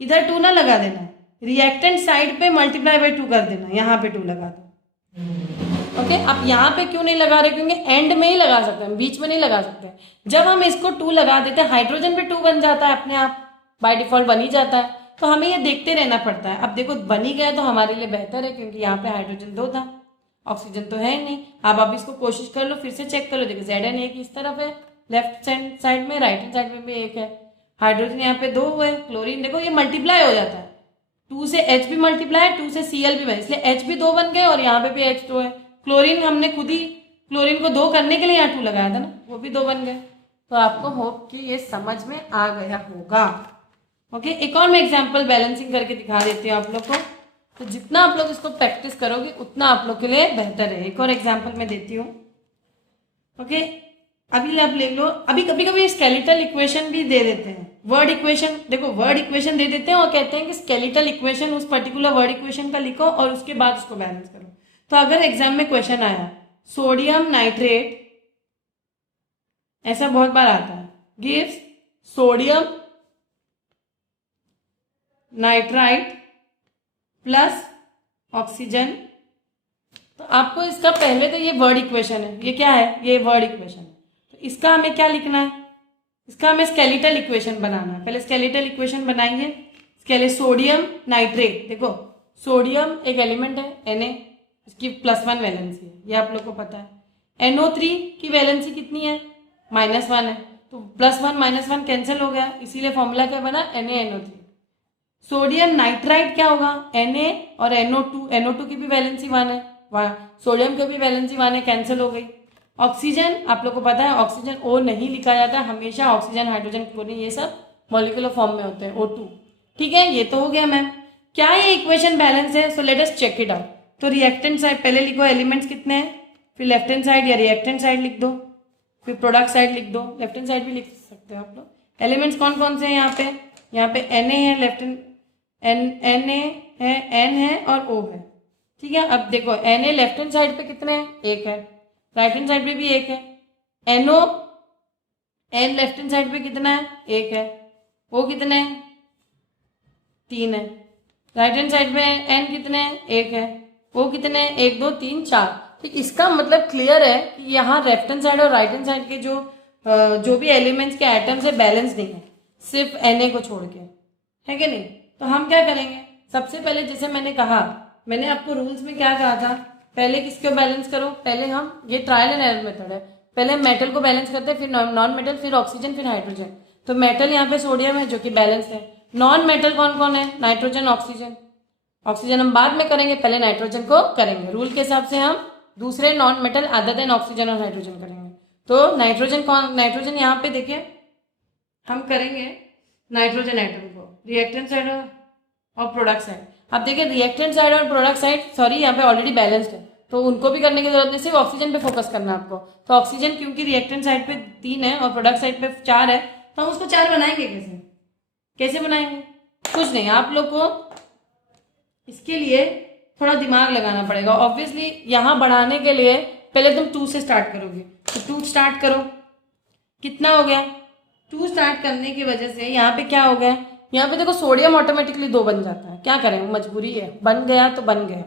इधर 2 ना लगा देना, रिएक्टेंट साइड पे मल्टीप्लाई बाय 2 कर देना, यहाँ पे 2 लगा दो। ओके, अब यहाँ पे क्यों नहीं लगा रहे, क्योंकि एंड में ही लगा सकते हैं, बीच में नहीं लगा सकते। जब हम इसको 2 लगा देते हैं, हाइड्रोजन पे 2 बन जाता है अपने आप, बाय डिफॉल्ट बन ही जाता है। तो हमें ये देखते रहना पड़ता है। अब देखो बन ही गया तो हमारे लिए बेहतर है, क्योंकि यहाँ पे हाइड्रोजन 2 था, ऑक्सीजन तो है ही नहीं। अब आप इसको कोशिश कर लो, फिर से चेक कर लो। देखो Zn एक इस तरफ है लेफ्ट साइड में, राइट हैंड साइड में भी 1 है, हाइड्रोजन यहाँ पे 2 है, क्लोरीन देखो ये मल्टीप्लाई हो जाता है, 2 से H भी मल्टीप्लाई है, 2 से Cl भी बने, इसलिए H भी 2 बन गए और यहाँ पे भी H2 है। क्लोरीन हमने खुद ही क्लोरीन को 2 करने के लिए यहाँ 2 लगाया था ना, वो भी 2 बन गए। तो आपको होप कि ये समझ में आ गया होगा। ओके, एक और मैं एग्जाम्पल बैलेंसिंग करके दिखा देती हूँ आप लोग को। तो जितना आप लोग इसको प्रैक्टिस करोगे उतना आप लोग के लिए बेहतर है। एक और एग्जाम्पल मैं देती हूँ। ओके, अभी आप ले लो, अभी कभी कभी स्केलेटल इक्वेशन भी दे देते हैं, वर्ड इक्वेशन। देखो वर्ड इक्वेशन दे देते हैं और कहते हैं कि स्केलेटल इक्वेशन उस पर्टिकुलर वर्ड इक्वेशन का लिखो और उसके बाद उसको बैलेंस करो। तो अगर एग्जाम में क्वेश्चन आया सोडियम नाइट्रेट, ऐसा बहुत बार आता है, gives sodium nitrite plus oxygen, तो आपको इसका पहले तो ये वर्ड इक्वेशन है, ये क्या है, ये वर्ड इक्वेशन है। तो इसका हमें क्या लिखना है, इसका हमें स्केलेटल इक्वेशन बनाना है। पहले स्केलेटल इक्वेशन बनाएंगे। स्केले सोडियम नाइट्रेट, देखो सोडियम एक एलिमेंट है Na, इसकी +1 वैलेंसी है, ये आप लोग को पता है। NO3 की वैलेंसी कितनी है, -1 है, तो +1 -1 कैंसिल हो गया, इसीलिए फॉर्मूला क्या बना, NaNO3। सोडियम नाइट्राइट क्या होगा, Na और NO2 की भी वैलेंसी 1 है, सोडियम की भी वैलेंसी 1 है, कैंसिल हो गई। ऑक्सीजन आप लोग को पता है, ऑक्सीजन O नहीं लिखा जाता हमेशा, ऑक्सीजन हाइड्रोजन क्लोरीन ये सब मॉलिक्यूलर फॉर्म में होते हैं, O2। ठीक है, ये तो हो गया मैम। क्या ये इक्वेशन बैलेंस है, so let us check it out. तो रिएक्टेंट साइड पहले लिखो, एलिमेंट्स कितने हैं, फिर लेफ्ट हैंड साइड या रिएक्टेंट साइड लिख दो, फिर प्रोडक्ट साइड लिख दो, लेफ्ट हैंड साइड भी लिख सकते हो आप लोग। एलिमेंट्स कौन कौन से हैं यहाँ पे Na है, लेफ्ट हैंड Na है, N है और O है। ठीक है, अब देखो Na लेफ्ट हैंड साइड पे कितने हैं, 1 है, राइट हैंड साइड पे भी 1 है। NO N left hand side पे कितना है, 1 है, O कितने हैं, 3 है, राइट हैंड साइड पे N कितने हैं, 1 है, O कितने हैं, 1 2 3 4। ठीक, इसका मतलब क्लियर है कि यहाँ लेफ्ट हैंड साइड और राइट हैंड साइड के जो भी एलिमेंट्स के एटम्स है बैलेंस नहीं है, सिर्फ Na को छोड़ के, है कि नहीं। तो हम क्या करेंगे, सबसे पहले जैसे मैंने कहा, मैंने आपको रूल्स में क्या कहा था, पहले किसको बैलेंस करो, पहले हम, ये ट्रायल एंड एरर मेथड है, पहले मेटल को बैलेंस करते हैं, फिर नॉन मेटल, फिर ऑक्सीजन, फिर हाइड्रोजन। तो मेटल यहाँ पे सोडियम है जो कि बैलेंस है। नॉन मेटल कौन कौन है, नाइट्रोजन, ऑक्सीजन। ऑक्सीजन हम बाद में करेंगे, पहले नाइट्रोजन को करेंगे। रूल के हिसाब से हम दूसरे non metal other than oxygen और हाइड्रोजन करेंगे। तो नाइट्रोजन कौन, नाइट्रोजन यहाँ पे देखिए हम करेंगे नाइट्रोजन एटम को रिएक्टेंट साइड और प्रोडक्ट साइड। अब देखिए रिएक्टेंट साइड और प्रोडक्ट साइड, सॉरी यहाँ पे ऑलरेडी बैलेंस्ड है तो उनको भी करने की जरूरत नहीं, सिर्फ ऑक्सीजन पे फोकस करना है आपको। तो ऑक्सीजन क्योंकि रिएक्टेंट साइड पे 3 है और प्रोडक्ट साइड पे 4 है, तो हम उसको 4 बनाएंगे कैसे, कैसे बनाएंगे, कुछ नहीं, आप लोग को इसके लिए थोड़ा दिमाग लगाना पड़ेगा। ऑब्वियसली यहाँ बढ़ाने के लिए पहले तुम 2 से स्टार्ट करोगे, तो 2 स्टार्ट करो, कितना हो गया 2 स्टार्ट करने की वजह से यहाँ पे क्या हो गया, यहाँ पे देखो सोडियम ऑटोमेटिकली 2 बन जाता है, क्या करें मजबूरी है, बन गया तो बन गया।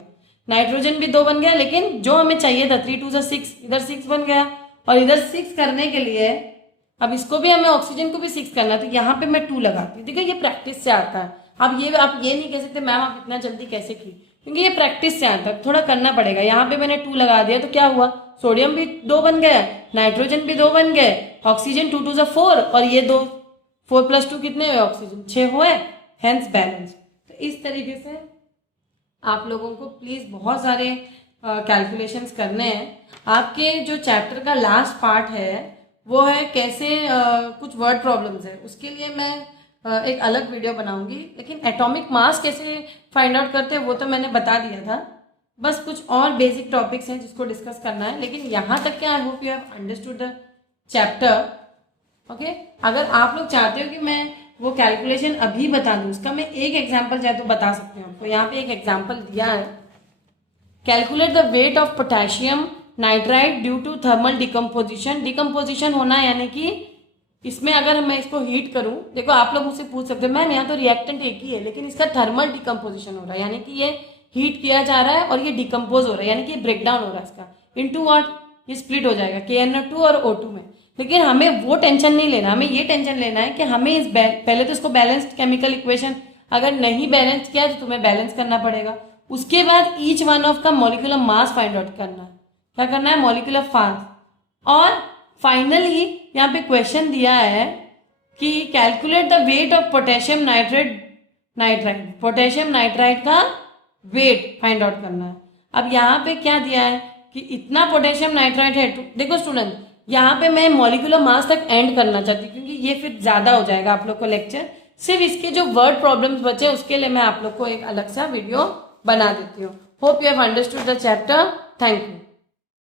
नाइट्रोजन भी 2 बन गया, लेकिन जो हमें चाहिए था 3 2 6, इधर 6 बन गया। और इधर 6 करने के लिए अब इसको भी हमें ऑक्सीजन को भी 6 करना है, तो यहाँ पे मैं 2 लगाती हूँ। देखो ये प्रैक्टिस से आता है। अब ये आप ये नहीं कह सकते मैम आप इतना जल्दी कैसे की, क्योंकि ये प्रैक्टिस से आता है, थोड़ा करना पड़ेगा। यहाँ पे मैंने 2 लगा दिया तो क्या हुआ, सोडियम भी 2 बन गया, नाइट्रोजन भी 2 बन गए, ऑक्सीजन 2 2 4 और ये 2, 4 + 2 कितने हुए, ऑक्सीजन 6 हुए, हेंस बैलेंस। तो इस तरीके से आप लोगों को प्लीज़ बहुत सारे कैलकुलेशंस करने हैं। आपके जो चैप्टर का लास्ट पार्ट है वो है कैसे कुछ वर्ड प्रॉब्लम्स है, उसके लिए मैं एक अलग वीडियो बनाऊंगी। लेकिन एटॉमिक मास कैसे फाइंड आउट करते हैं वो तो मैंने बता दिया था, बस कुछ और बेसिक टॉपिक्स हैं जिसको डिस्कस करना है। लेकिन यहाँ तक के आई hope you have understood the chapter. Okay, अगर आप लोग चाहते हो कि मैं वो कैलकुलेशन अभी बता दूं, उसका मैं एक एग्जांपल चाहे तो बता सकती हूँ आपको। यहाँ पे एक एग्जांपल दिया है, calculate the weight of potassium nitride due to thermal decomposition. Decomposition होना यानी कि इसमें अगर मैं इसको हीट करूं, देखो आप लोग मुझसे पूछ सकते हो मैम यहाँ तो रिएक्टेंट एक ही है लेकिन इसका थर्मल डिकम्पोजिशन हो रहा है, यानी कि ये हीट किया जा रहा है और ये डिकम्पोज हो रहा है, यानी कि ब्रेक डाउन हो रहा है इसका, इनटू व्हाट, ये स्प्लिट हो जाएगा KNO2 और O2 में। लेकिन हमें वो टेंशन नहीं लेना, हमें ये टेंशन लेना है कि हमें इस पहले तो इसको बैलेंस्ड केमिकल इक्वेशन, अगर नहीं बैलेंस किया तो तुम्हें बैलेंस करना पड़ेगा। उसके बाद ईच वन ऑफ का मॉलिक्यूलर मास फाइंड आउट करना है, क्या करना है, मॉलिक्यूलर मास। और फाइनली यहाँ पे क्वेश्चन दिया है कि calculate the weight of potassium nitride, potassium nitride का वेट फाइंड आउट करना है। अब यहाँ पे क्या दिया है कि इतना पोटेशियम नाइट्राइड है। देखो स्टूडेंट, यहाँ पे मैं मॉलिक्यूलर मास तक एंड करना चाहती हूँ क्योंकि ये फिर ज्यादा हो जाएगा आप लोग को लेक्चर। सिर्फ इसके जो वर्ड प्रॉब्लम्स बचे उसके लिए मैं आप लोग को एक अलग सा वीडियो बना देती हूँ। Hope you have understood the chapter. Thank you.